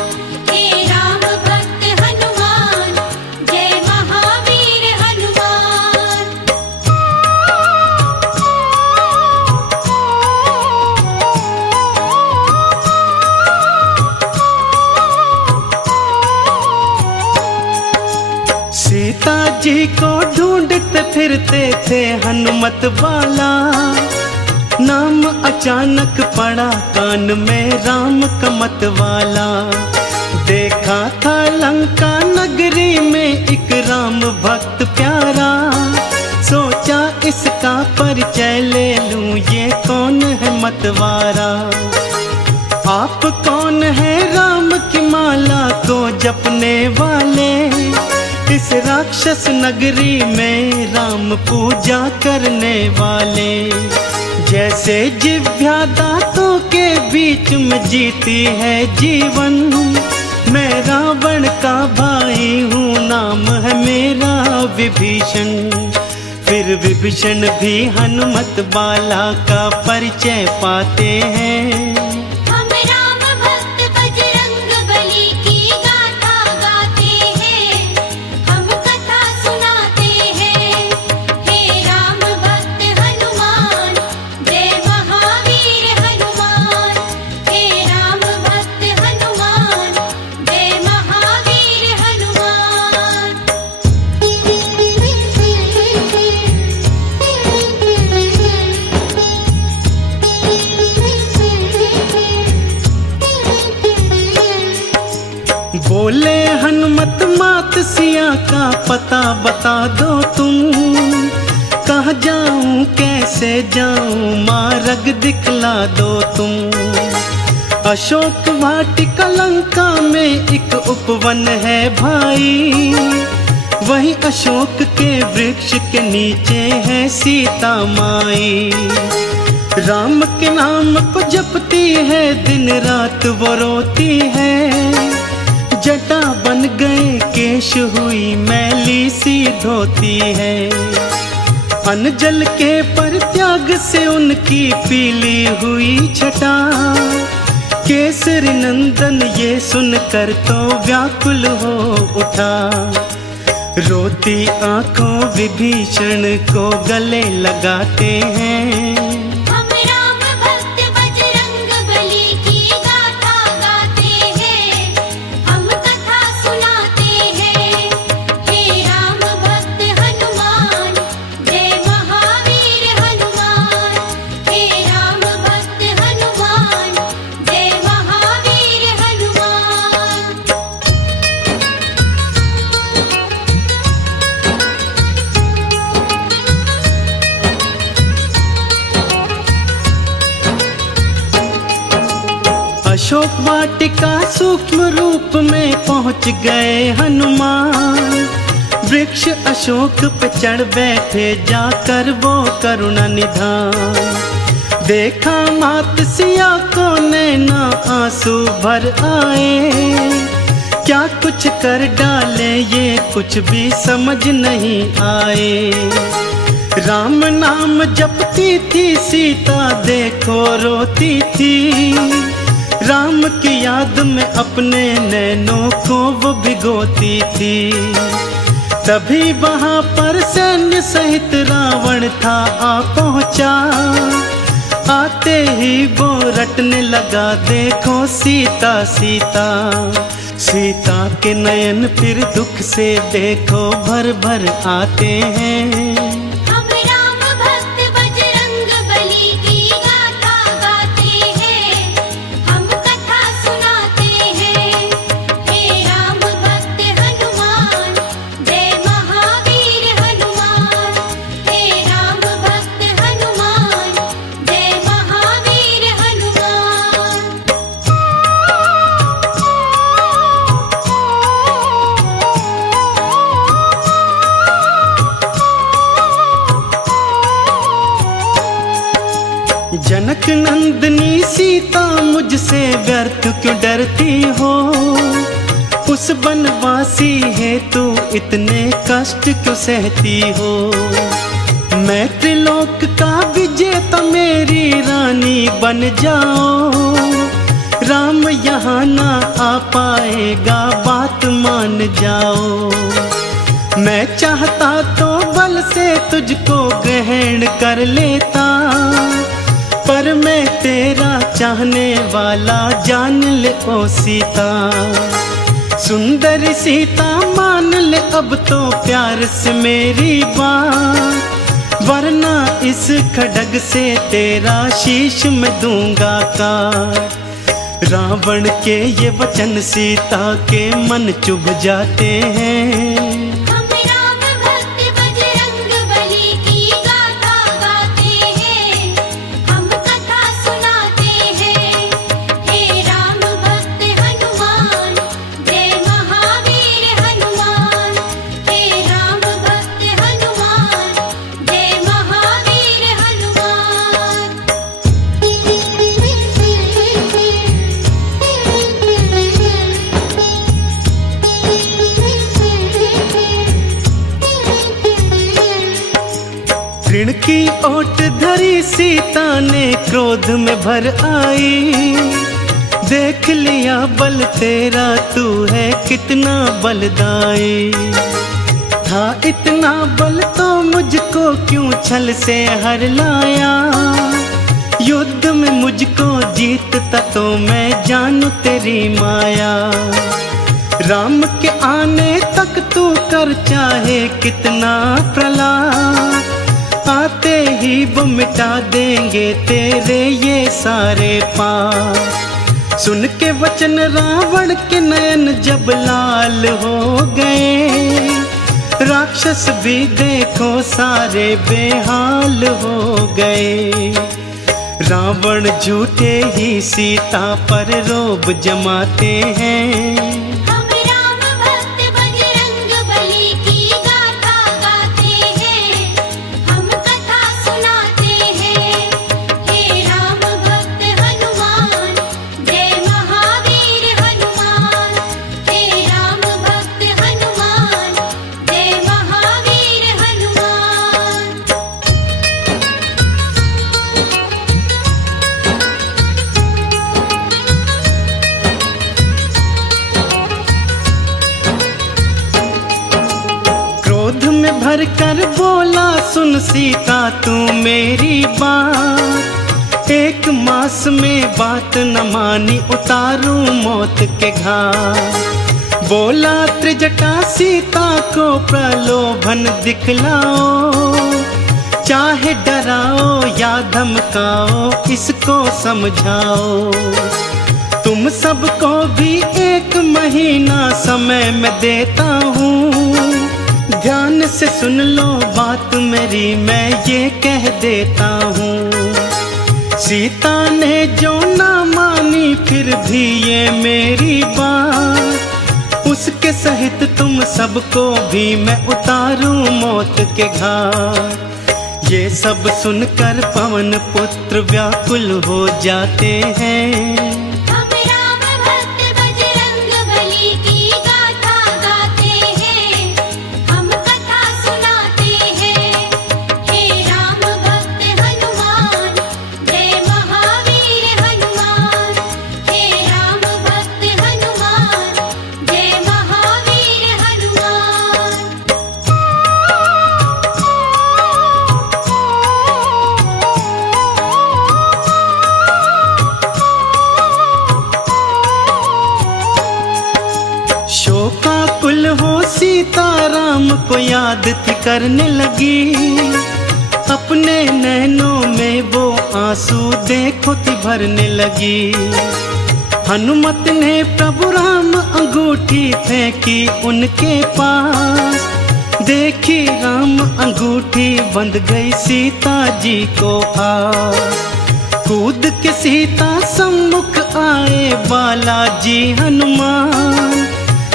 हे राम भक्त हनुमान, जय महावीर हनुमान। सीता जी को ढूंढते फिरते थे हनुमत बाला। नाम अचानक पड़ा कान में राम का मत वाला। देखा था लंका नगरी में एक राम भक्त प्यारा। सोचा इसका परिचय ले लूं, ये कौन है मतवारा। आप कौन है राम की माला को जपने वाले। इस राक्षस नगरी में राम पूजा करने वाले। जैसे जिव्या दांतों के बीच में जीती है जीवन। मैं रावण का भाई हूँ, नाम है मेरा विभीषण। फिर विभीषण भी हनुमत बाला का परिचय पाते हैं। हम राम भक्त बजरंग बली की गाथा गाते हैं, हम कथा सुनाते हैं। हे राम भक्त हनुमान, जय महावीर हनुमान। हे राम भक्त हनुमान, जय महावीर हनुमान। बोले हनुमत मात सिया का पता बता दो तुम। कहाँ जाऊं कैसे जाऊं मार्ग दिखला दो तुम। अशोक वाटिका लंका में एक उपवन है भाई, वही अशोक के वृक्ष के नीचे है सीता माई। राम के नाम को जपती है, दिन रात वो रोती है। जटा बन गए केश हुई मैली सी धोती है। अनजल के परित्याग से उनकी पीली हुई छटा। केसरी नंदन ये सुनकर तो व्याकुल हो उठा। रोती आंखों विभीषण को गले लगाते हैं। हम राम भक्त बजरंग बली की गाथा गाते हैं, हम कथा सुनाते हैं। हे राम भक्त हनुमान, जय महावीर हनुमान। हे राम भक्त हनुमान, जय महावीर हनुमान। अशोक वाटिका सूक्ष्म रूप में पहुंच गए हनुमान। वृक्ष अशोक पे चढ़ बैठे, जाकर वो करुणा निधान। देखा मात सिया को नैना आंसू भर आए। क्या कुछ कर डाले ये कुछ भी समझ नहीं आए। राम नाम जपती थी सीता, देखो रोती थी। राम की याद में अपने नैनों को वो भिगोती थी। तभी वहां पर सैन्य सहित रावण था आ पहुंचा। आते ही वो रटने लगा, देखो सीता सीता। सीता के नयन फिर दुख से देखो भर भर आते हैं। हम राम भक्त बजरंग बली की गाथा गाते हैं, हम कथा सुनाते हैं। हे राम भक्त हनुमान, जय महावीर हनुमान। हे राम भक्त हनुमान, जय महावीर हनुमान। जनक नंदनी सीता, मुझसे व्यर्थ क्यों डरती हो। उस बनवासी है तू इतने कष्ट क्यों सहती हो। मैं त्रिलोक का विजेता, मेरी रानी बन जाओ। राम यहाँ ना आ पाएगा, बात मान जाओ। मैं चाहता तो बल से तुझको ग्रहण कर लेता, पर मैं तेरा चाहने वाला जान ले ओ सीता। सुंदर सीता मान ले अब तो प्यार से मेरी बात, वरना इस खड्ग से तेरा शीश मैं दूंगा काट। रावण के ये वचन सीता के मन चुभ जाते हैं। हम राम भक्त बजरंग बली की गाथा गाते हैं, हम कथा सुनाते हैं। हे राम भक्त हनुमान, जय महावीर हनुमान। हे राम भक्त हनुमान, जय महावीर हनुमान। ऋण की ओट धरी सीता ने क्रोध में भर आई। देख लिया बल तेरा, तू है कितना बलदाई। था इतना बल तो मुझको क्यों छल से हर लाया। युद्ध में मुझको जीतता तो मैं जानू तेरी माया। राम के आने तक तू कर चाहे कितना प्रलाप, आते ही वो मिटा देंगे तेरे ये सारे पाप। सुन के वचन रावण के नयन जब लाल हो गए। राक्षस भी देखो सारे बेहाल हो गए। रावण झूठे ही सीता पर रोब जमाते हैं। हम राम भक्त बजरंग बली की गाथा गाते हैं, हम कथा सुनाते हैं। हे राम भक्त हनुमान, जय महावीर हनुमान। हे राम भक्त हनुमान, जय महावीर हनुमान। क्रोध में भर कर बोला, सुन सीता तू मेरी बात। एक मास में बात न मानी, उतारूं मौत के घाट। बोला त्रिजटा सीता को प्रलोभन दिखलाओ, चाहे डराओ या धमकाओ, इसको समझाओ। तुम सबको भी 1 महीना समय मैं देता हूँ, ध्यान से सुन लो बात मेरी, मैं ये कह देता हूँ। सीता ने जो ना मानी, फिर भी ये मेरी बात, उसके सहित तुम सबको भी मैं उतारूं मौत के घाट। ये सब सुनकर पवन पुत्र व्याकुल हो जाते हैं। हम राम भक्त बजरंग बली की गाथा गाते हैं, हम कथा सुनाते हैं। हे राम भक्त हनुमान, जय महावीर हनुमान। हे राम भक्त हनुमान, जय महावीर हनुमान। शोकाकुल हो सीता राम को याद थी करने लगी, अपने नैनों में वो आंसू देखो थी भरने लगी। हनुमत ने प्रभु राम अंगूठी फेंकी उनके पास, देखी राम अंगूठी बंध गई सीता जी को पास। कूद के सीता सम्मुख आए बालाजी हनुमान,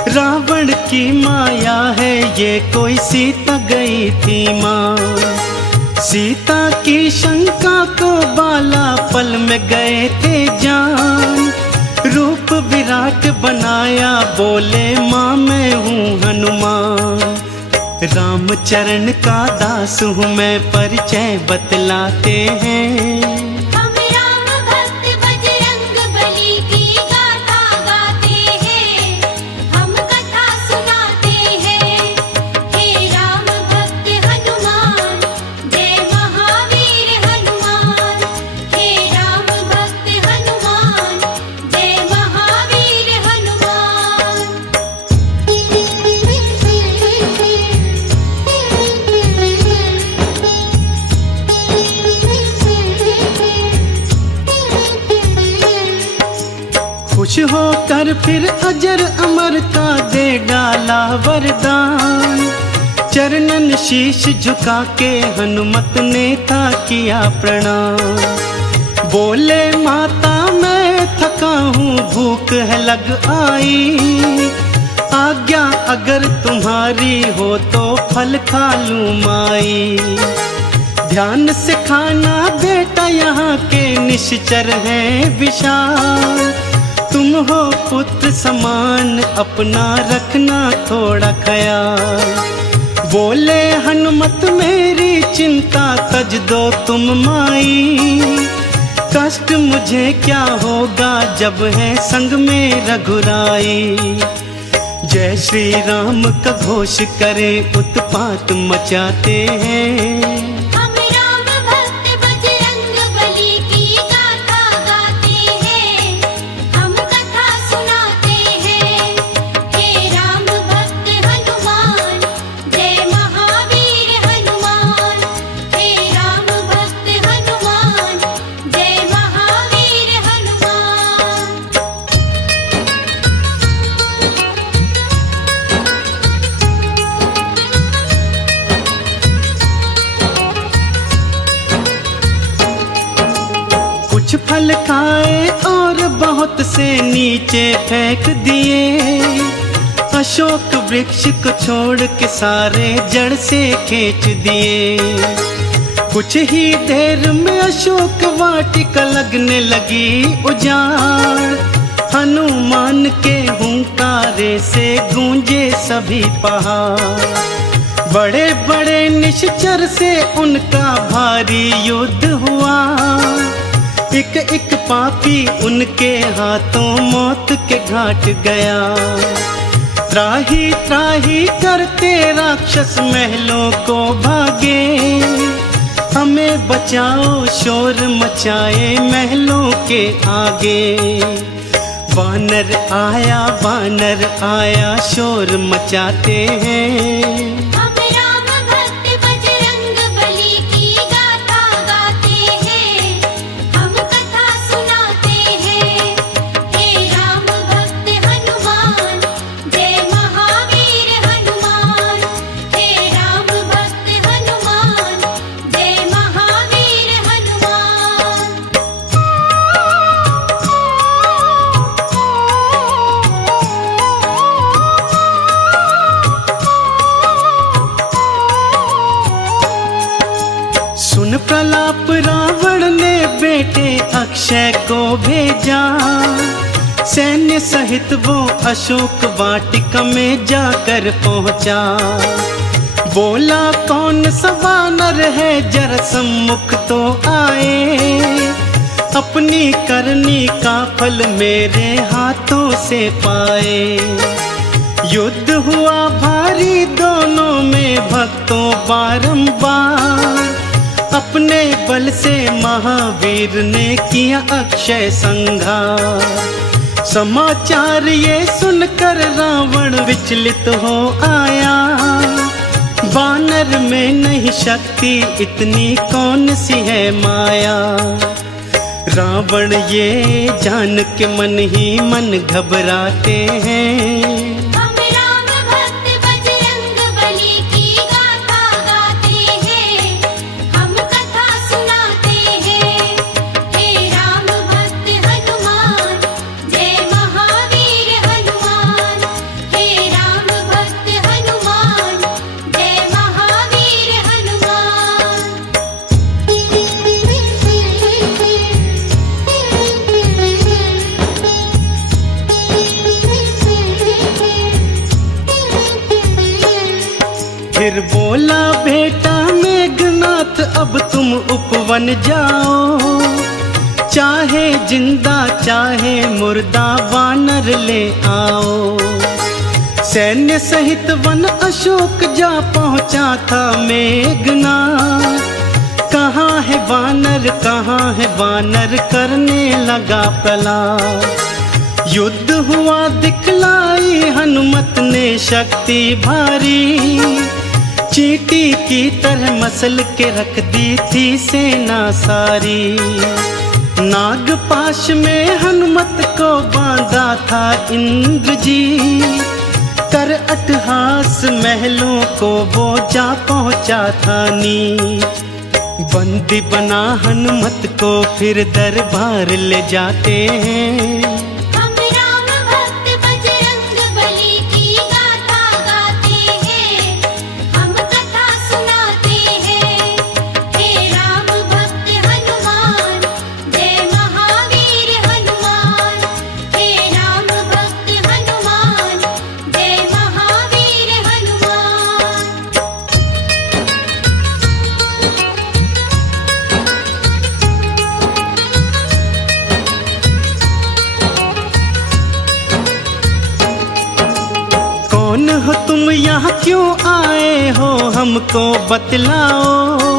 रावण की माया है ये कोई सीता गई थी माँ। सीता की शंका को बाला पल में गए थे जान, रूप विराट बनाया बोले माँ मैं हूँ हनुमान। रामचरण का दास हूँ मैं, परिचय बतलाते हैं। हम राम भक्त बजरंग बली की गाथा गाते हैं, हम कथा सुनाते हैं। हे राम भक्त हनुमान, जय महावीर हनुमान। हे राम भक्त हनुमान, जय महावीर हनुमान। खुश होकर फिर अजर अमर का दे डाला वरदान, चरणन शीश झुका के हनुमत ने था किया प्रणाम। बोले माता मैं थका हूँ, भूख है लग आई, आज्ञा अगर तुम्हारी हो तो फल खा लूँ माई। ध्यान से खाना बेटा यहाँ के निश्चर हैं विशाल, तुम हो पुत्र समान अपना रखना थोड़ा ख्याल। बोले हनुमत मेरी चिंता तज दो तुम माई, कष्ट मुझे क्या होगा जब है संग में रघुराई। जय श्री राम का घोष करे उत्पात मचाते हैं। हम राम भक्त बजरंग बली की गाथा गाते हैं, हम कथा सुनाते हैं। हे राम भक्त हनुमान, जय महावीर हनुमान। हे राम भक्त हनुमान, जय महावीर हनुमान। फल खाए और बहुत से नीचे फेंक दिए। अशोक वृक्ष को छोड़ के सारे जड़ से खींच दिए। कुछ ही देर में अशोक वाटिका लगने लगी उजाड़। हनुमान के हुंकारे से गूंजे सभी पहाड़। बड़े बड़े निश्चर से उनका भारी युद्ध हुआ। एक एक पापी उनके हाथों मौत के घाट गया। त्राही त्राही करते राक्षस महलों को भागे। हमें बचाओ शोर मचाए महलों के आगे। वानर आया शोर मचाते हैं। हम राम भक्त बजरंग बली की गाथा गाते हैं। हम कथा सुनाते हैं। हे राम भक्त हनुमान, जय महावीर हनुमान। हे राम भक्त हनुमान, जय महावीर हनुमान। सुन प्रलाप रावण ने बेटे अक्षय को भेजा। सैन्य सहित वो अशोक वाटिका में जाकर पहुंचा। बोला कौन सा वानर है जरा सम्मुख तो आए। अपनी करनी का फल मेरे हाथों से पाए। युद्ध हुआ भारी दोनों में भक्तों बारंबार। अपने बल से महावीर ने किया अक्षय संहार। समाचार ये सुनकर रावण विचलित हो आया। वानर में नहीं शक्ति इतनी कौन सी है माया। रावण ये जान के मन ही मन घबराते हैं। हम राम भक्त बजरंग बली की गाथा गाते हैं। हम कथा सुनाते हैं। हे राम भक्त हनुमान, जय महावीर हनुमान। हे राम भक्त हनुमान, जय महावीर हनुमान। फिर बोला बेटा मेघनाथ अब तुम उपवन जाओ। चाहे जिंदा चाहे मुर्दा वानर ले आओ। सैन्य सहित वन अशोक जा पहुंचा था मेघनाथ। कहाँ है वानर करने लगा प्रलाप। युद्ध हुआ दिखलाई हनुमत ने शक्ति भारी। चींटी की तरह मसल के रख दी थी सेना सारी। नागपाश में हनुमत को बांधा था इंद्र जी। कर अट्टहास महलों को वो जा पहुंचा था नीच। बंदी बना हनुमत को फिर दरबार ले जाते हैं। हम राम भक्त बजरंग बली की गाथा गाते हैं। हम कथा सुनाते हैं। हे राम भक्त हनुमान, जय महावीर हनुमान। हे राम भक्त हनुमान, जय महावीर हनुमान। कौन हो तुम यहाँ क्यों आए हो हमको बतलाओ।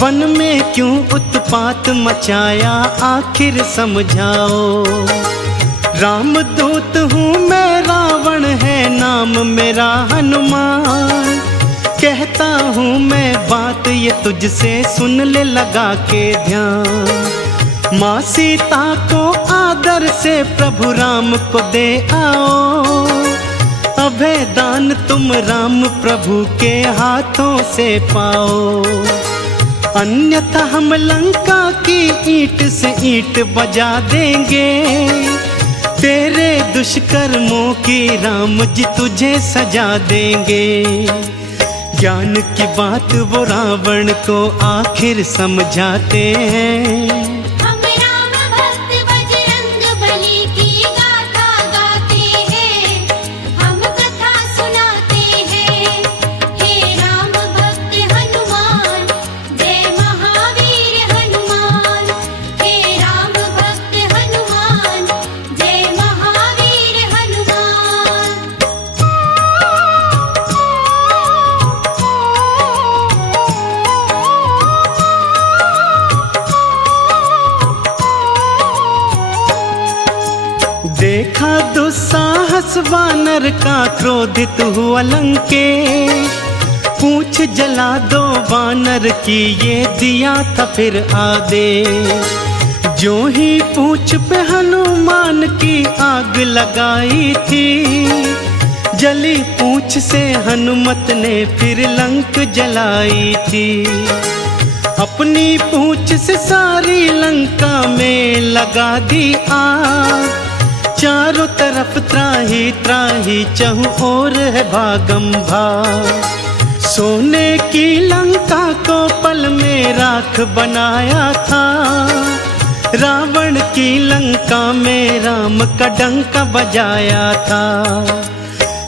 वन में क्यों उत्पात मचाया आखिर समझाओ। रामदूत हूँ मैं रावण है नाम मेरा हनुमान। कहता हूँ मैं बात ये तुझसे सुन ले लगा के ध्यान। माँ सीता को आदर से प्रभु राम को दे आओ। अभय दान तुम राम प्रभु के हाथों से पाओ। अन्यथा हम लंका की ईंट से ईंट बजा देंगे। तेरे दुष्कर्मों की राम जी तुझे सजा देंगे। ज्ञान की बात वो रावण को आखिर समझाते हैं। हम राम भक्त बजरंग बली की गाथा गाते हैं, हम कथा सुनाते हैं। हे राम भक्त हनुमान, जय महावीर हनुमान। हे राम भक्त हनुमान, जय महावीर हनुमान। देखा दुस्साहस वानर का, क्रोधित हुआ लंकेश। पूछ जला दो वानर की, ये दिया था फिर आदेश। जो ही पूछ पे हनुमान की आग लगाई थी, जली पूछ से हनुमत ने फिर लंक जलाई थी। अपनी पूछ से सारी लंका में लगा दी आग। चारों तरफ त्राही त्राही, चहुं ओर है भागम भाग। सोने की लंका को पल में राख बनाया था। रावण की लंका में राम का डंका बजाया था।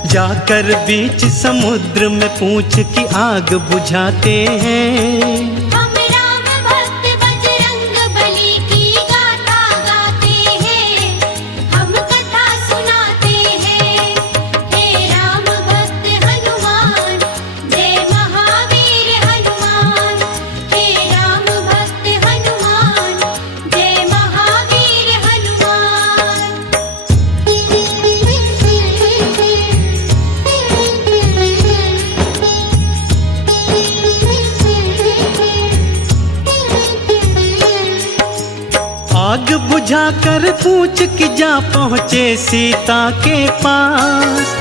जाकर बीच समुद्र में पूछ की आग बुझाते हैं। हम राम भक्त बजरंग बली की गाथा गाते हैं, हम कथा सुनाते हैं। हे राम भक्त हनुमान, जय महावीर हनुमान। हे राम भक्त हनुमान, जय महावीर हनुमान। आग बुझाकर पूछ की जा पहुँचे सीता के पास।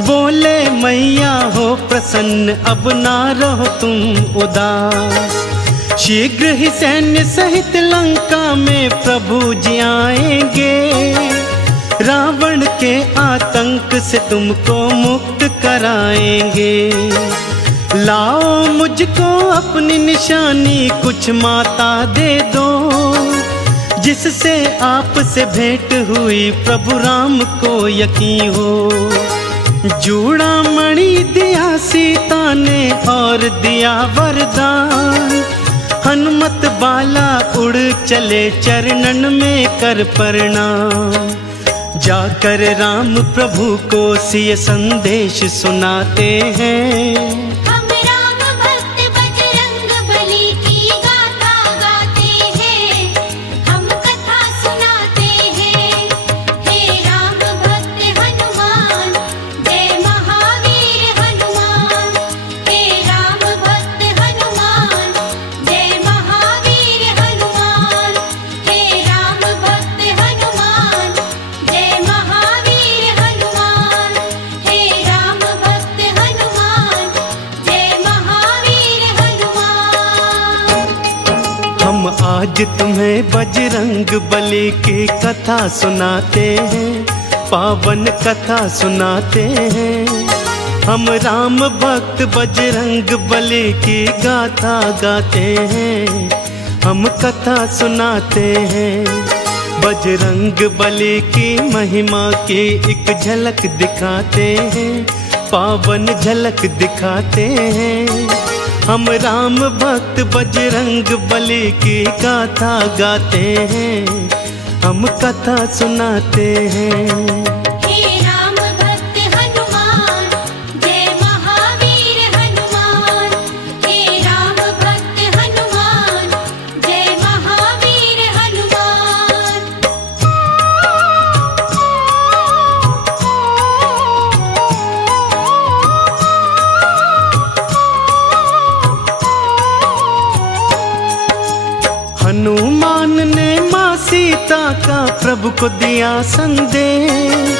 बोले मैया हो प्रसन्न, अब ना रहो तुम उदास। शीघ्र ही सैन्य सहित लंका में प्रभु जी आएंगे। रावण के आतंक से तुमको मुक्त कराएंगे। लाओ मुझको अपनी निशानी, कुछ माता दे दो। जिससे आपसे भेंट हुई प्रभु राम को यकीन हो। जूड़ा मणि दिया सीता ने और दिया वरदान। हनुमत बाला उड़ चले चरणन में कर प्रणाम। जाकर राम प्रभु को सिय संदेश सुनाते हैं। हम राम भक्त बजरंग बली की गाथा गाते हैं, हम कथा सुनाते हैं। हे राम भक्त हनुमान, जय महावीर हनुमान। हे राम भक्त हनुमान, जय महावीर हनुमान। हे राम भक्त हनुमान, जय महावीर हनुमान। हे राम भक्त हनुमान, जय महावीर हनुमान। हम आज तुम्हें बजरंग बली की कथा सुनाते हैं, पावन कथा सुनाते हैं। हम राम भक्त बजरंग बली की गाथा गाते हैं, हम कथा सुनाते हैं। बजरंग बली की महिमा की एक झलक दिखाते हैं, पावन झलक दिखाते हैं। हम राम भक्त बजरंग बली की गाथा गाते हैं, हम कथा सुनाते हैं। हे राम भक्त हनुमान, जय महावीर हनुमान। हे राम भक्त हनुमान, जय महावीर हनुमान। हनुमान ने माँ सीता का प्रभु को दिया संदेश।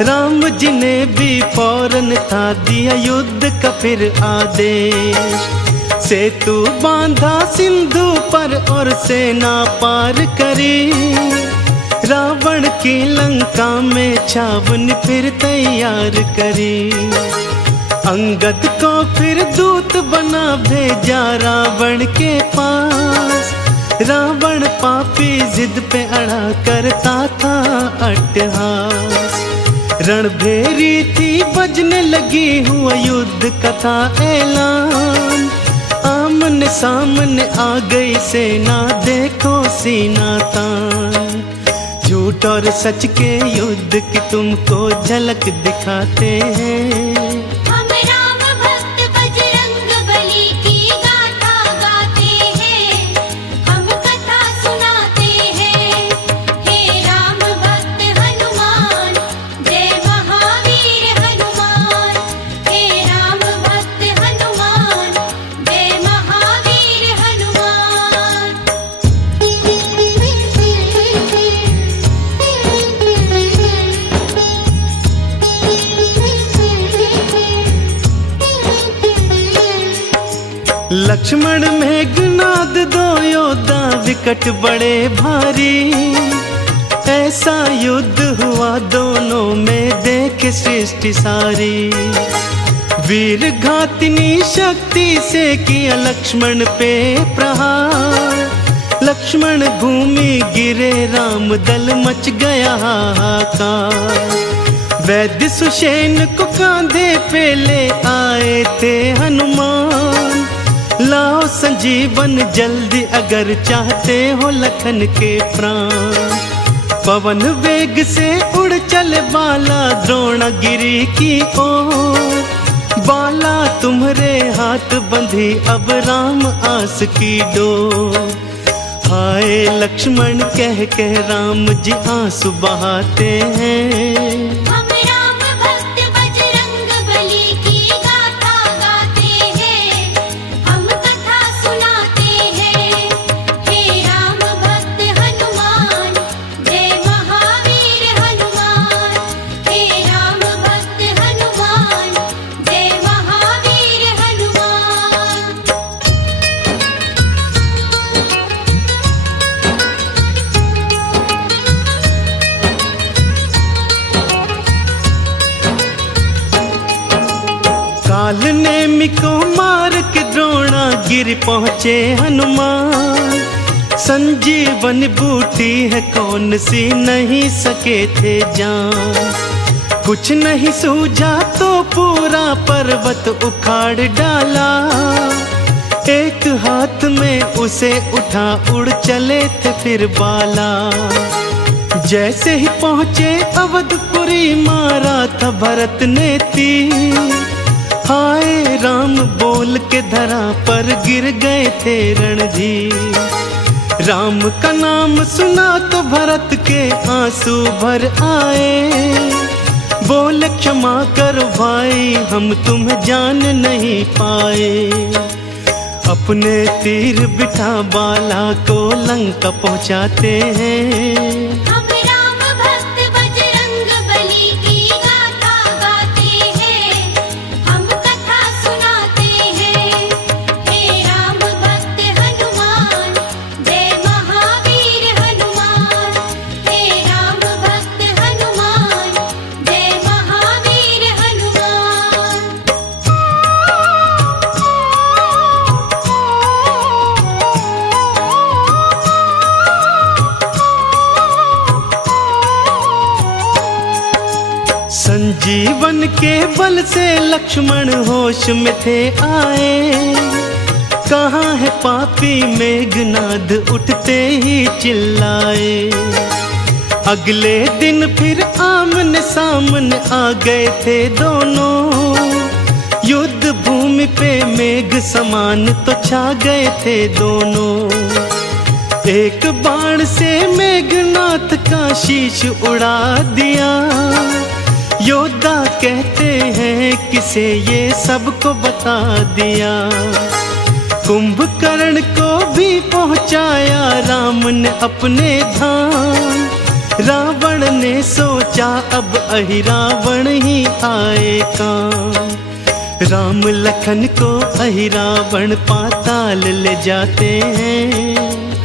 राम जी ने भी फौरन था दिया युद्ध का फिर आदेश। सेतु बांधा सिंधु पर और सेना पार करी, रावण की लंका में छावनी फिर तैयार करी। अंगद को फिर दूत बना भेजा रावण के पास, रावण पापी जिद पे अड़ा करता था अट्टहास। रणभेरी थी बजने लगी हुआ युद्ध कथा ऐलान, आमने सामने आ गई सेना देखो सीना तान। झूठ और सच के युद्ध की तुमको झलक दिखाते हैं, हम राम भक्त बजरंग बली की गाथा गाते हैं, हम कथा सुनाते हैं। हे राम भक्त हनुमान, जय महावीर हनुमान। हे राम भक्त हनुमान, जय महावीर हनुमान। लक्ष्मण मेघनाद दो योद्धा विकट बड़े भारी, ऐसा युद्ध हुआ दोनों में देख सृष्टि सारी। वीर घातिनी शक्ति से किया लक्ष्मण पे प्रहार, लक्ष्मण भूमि गिरे राम दल मच गया हाहाकार। वैद्य सुषेण को कांधे पे ले आए थे हनुमान, लाओ संजीवन जल्दी अगर चाहते हो लखन के प्राण। पवन वेग से उड़ चले बाला द्रोणगिरी की ओर, बाला तुम्हारे हाथ बंधी अब राम आस की डोर। हाय लक्ष्मण कह कह राम जी आंसू बहाते हैं, हम राम भक्त बजरंग बली की गाथा गाते हैं, हम कथा सुनाते हैं। हे राम भक्त हनुमान, जय महावीर हनुमान। हे राम भक्त हनुमान, जय महावीर हनुमान। काल नेमि को मार के द्रोणागिरि पहुँचे हनुमान। संजीवन बूटी है कौन सी नहीं सके थे जान, कुछ नहीं सूझा तो पूरा पर्वत उखाड़ डाला। एक हाथ में उसे उठा उड़ चले थे फिर बाला। जैसे ही पहुँचे अवधपुरी मारा था भरत ने तीर, हाय राम बोल के धरा पर गिर गए थे रणधीर। राम का नाम सुना तो भरत के आंसू भर आए, बोले क्षमा कर भाई हम तुम्हें जान नहीं पाए। अपने तीर बिठा बाला को लंका पहुंचाते हैं, हम राम भक्त बजरंग बली की गाथा गाते हैं, हम कथा सुनाते हैं। हे राम भक्त हनुमान, जय महावीर हनुमान। हे राम भक्त हनुमान, जय महावीर हनुमान। संजीवन के बल से लक्ष्मण होश में थे आए। कहाँ है पापी मेघनाद उठते ही चिल्लाए। अगले दिन फिर आमने सामने आ गए थे दोनों, युद्ध भूमि पे मेघ समान तो छा गए थे दोनों। एक बाण से मेघनाथ का शीश उड़ा दिया, योद्धा कहते हैं किसे ये सबको बता दिया। कुंभकर्ण को भी पहुंचाया राम ने अपने धाम। रावण ने सोचा अब अहि रावण ही आए काम। राम लखन को अहिरावण पाताल ले जाते हैं।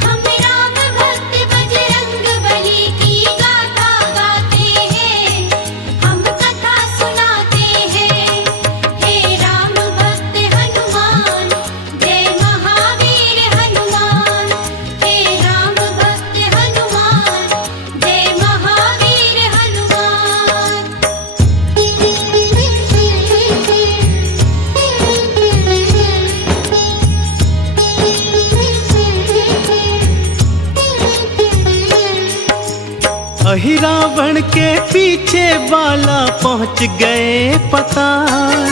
हम राम भक्त बजरंग बली की गाथा गाते हैं, हम कथा सुनाते हैं। हे राम भक्त हनुमान, जय महावीर हनुमान। हे राम भक्त हनुमान, जय महावीर हनुमान। अहिरावण के पीछे बाला पहुंच गए पताल।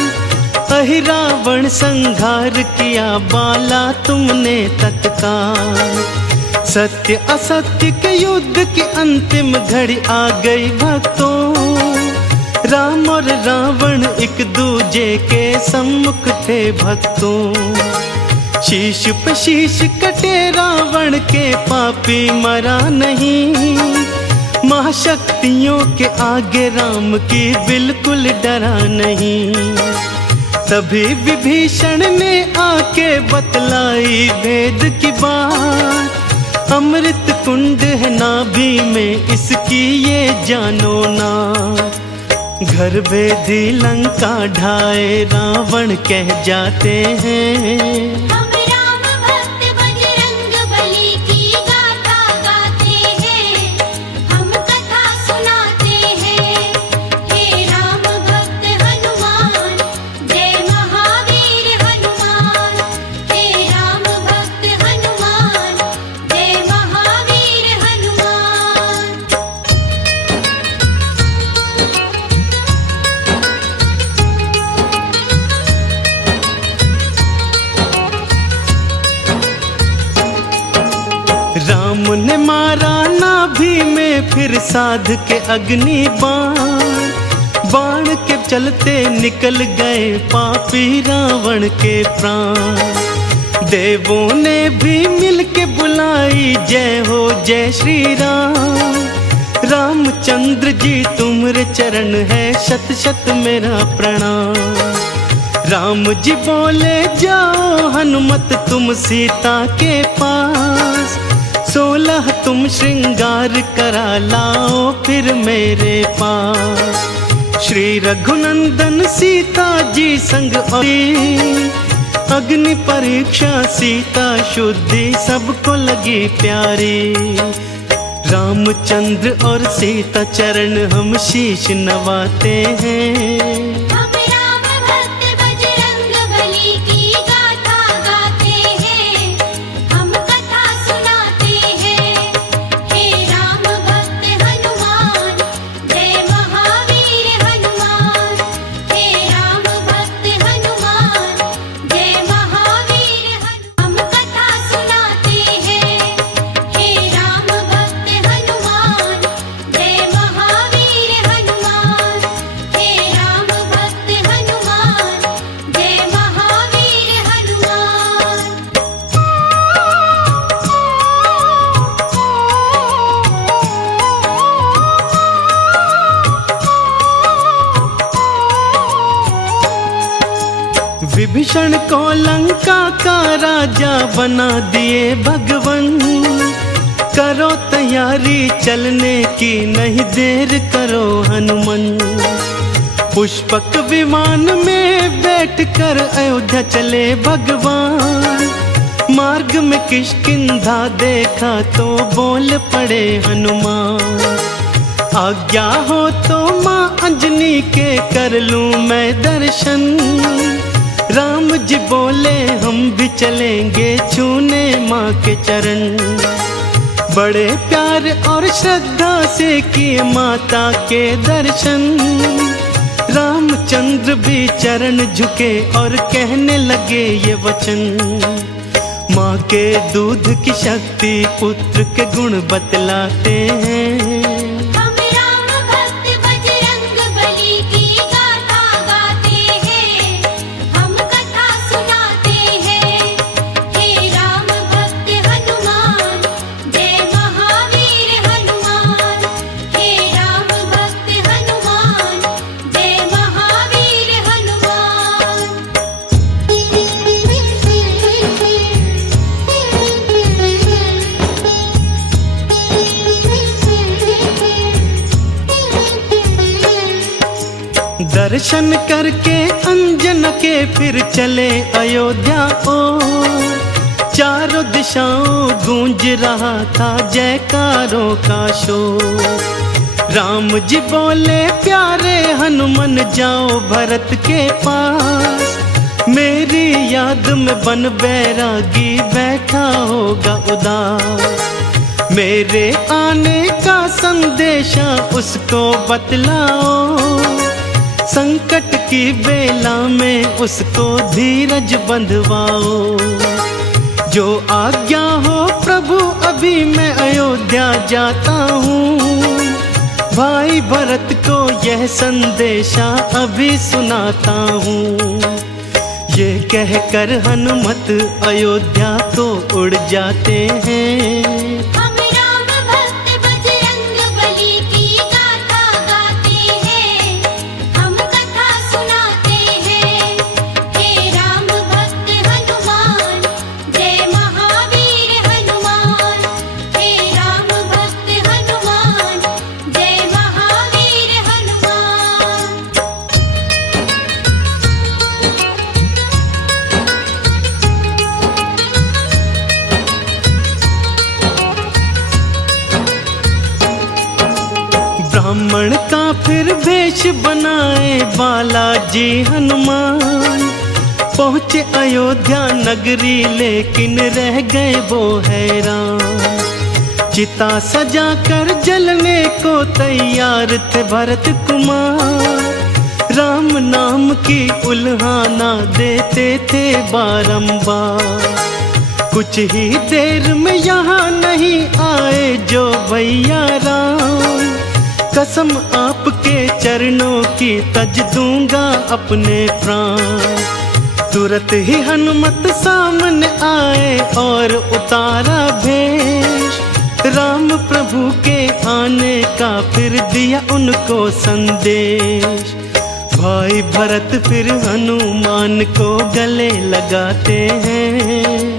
अहिरावण संघार किया बाला तुमने तत्काल। सत्य असत्य के युद्ध की अंतिम घड़ी आ गई भक्तों। राम और रावण एक दूजे के सम्मुख थे भक्तों। शीश पे शीश कटे रावण के, पापी मरा नहीं। महाशक्तियों के आगे राम की बिल्कुल डरा नहीं। तभी विभीषण ने आके बतलाई भेद की बात। अमृत कुंड है नाभि में इसकी ये जानो ना। घर भेदी लंका ढाए रावण कह जाते हैं। हम राम भक्त बजरंग बली की गाथा गाते हैं, हम कथा सुनाते हैं। हे राम भक्त हनुमान, जय महावीर हनुमान। हे राम भक्त हनुमान, जय महावीर हनुमान। राम ने मारा नाभि में फिर साध के अग्नि बाण। बाण के चलते निकल गए पापी रावण के प्राण। देवों ने भी मिल के बुलाई जय हो जय श्री राम। रामचंद्र जी तुम्हारे चरण है शत शत मेरा प्रणाम। राम जी बोले जाओ हनुमत तुम सीता के पास। 16 तुम श्रृंगार करा लाओ फिर मेरे पास। श्री रघुनंदन सीता जी संग आई। अग्नि परीक्षा सीता शुद्धि सबको लगी प्यारी। रामचंद्र और सीता चरण हम शीश नवाते हैं। हम राम भक्त बजरंग बली की गाथा गाते हैं, हम कथा सुनाते हैं। हे राम भक्त हनुमान, जय महावीर हनुमान। हे राम भक्त हनुमान, जय महावीर हनुमान। हम कथा सुनाते हैं। हे राम भक्त हनुमान, जय महावीर हनुमान। हे राम भक्त हनुमान, जय महावीर हनुमान। विभीषण को लंका का राजा बना दिए भगवन। करो तैयारी चलने की नहीं देर करो हनुमान। पुष्पक विमान में बैठकर अयोध्या चले भगवान। मार्ग में किष्किंधा देखा तो बोल पड़े हनुमान। आज्ञा हो तो माँ अंजनी के कर लूं मैं दर्शन। राम जी बोले हम भी चलेंगे छूने माँ के चरण। बड़े प्यार और श्रद्धा से किए माता के दर्शन। रामचंद्र भी चरण झुके और कहने लगे ये वचन। माँ के दूध की शक्ति पुत्र के गुण बतलाते हैं। हम राम भक्त बजरंग बली की गाथा गाते हैं, हम कथा सुनाते हैं। हे राम भक्त हनुमान, जय महावीर हनुमान। हे राम भक्त हनुमान, जय महावीर हनुमान। दर्शन करके अंजन के फिर चले अयोध्या ओर। चारों दिशाओं गूंज रहा था जयकारों का शोर। राम जी बोले प्यारे हनुमान जाओ भरत के पास, मेरी याद में बन बैरागी बैठा होगा उदास। मेरे आने का संदेशा उसको बतलाओ, संकट की बेला में उसको धीरज बंधवाओ। जो आज्ञा हो प्रभु अभी मैं अयोध्या जाता हूँ, भाई भरत को यह संदेशा अभी सुनाता हूँ। ये कहकर हनुमत अयोध्या को उड़ जाते हैं। हम राम भक्त बजरंग बली की गाथा गाते हैं, हम कथा सुनाते हैं। हे राम भक्त हनुमान, जय महावीर हनुमान। हे राम भक्त हनुमान, जय महावीर हनुमान। ब्राह्मण का फिर वेश बनाए बालाजी हनुमान, पहुँचे अयोध्या नगरी लेकिन रह गए वो हैरान। चिता सजा कर जलने को तैयार थे भरत कुमार, राम नाम की उल्हाना देते थे बारंबार। कुछ ही देर में यहाँ नहीं आए जो भैया राम, कसम आपके चरणों की तज दूंगा अपने प्राण। तुरंत ही हनुमत सामने आए और उतारा भेष, राम प्रभु के आने का फिर दिया उनको संदेश। भाई भरत फिर हनुमान को गले लगाते हैं।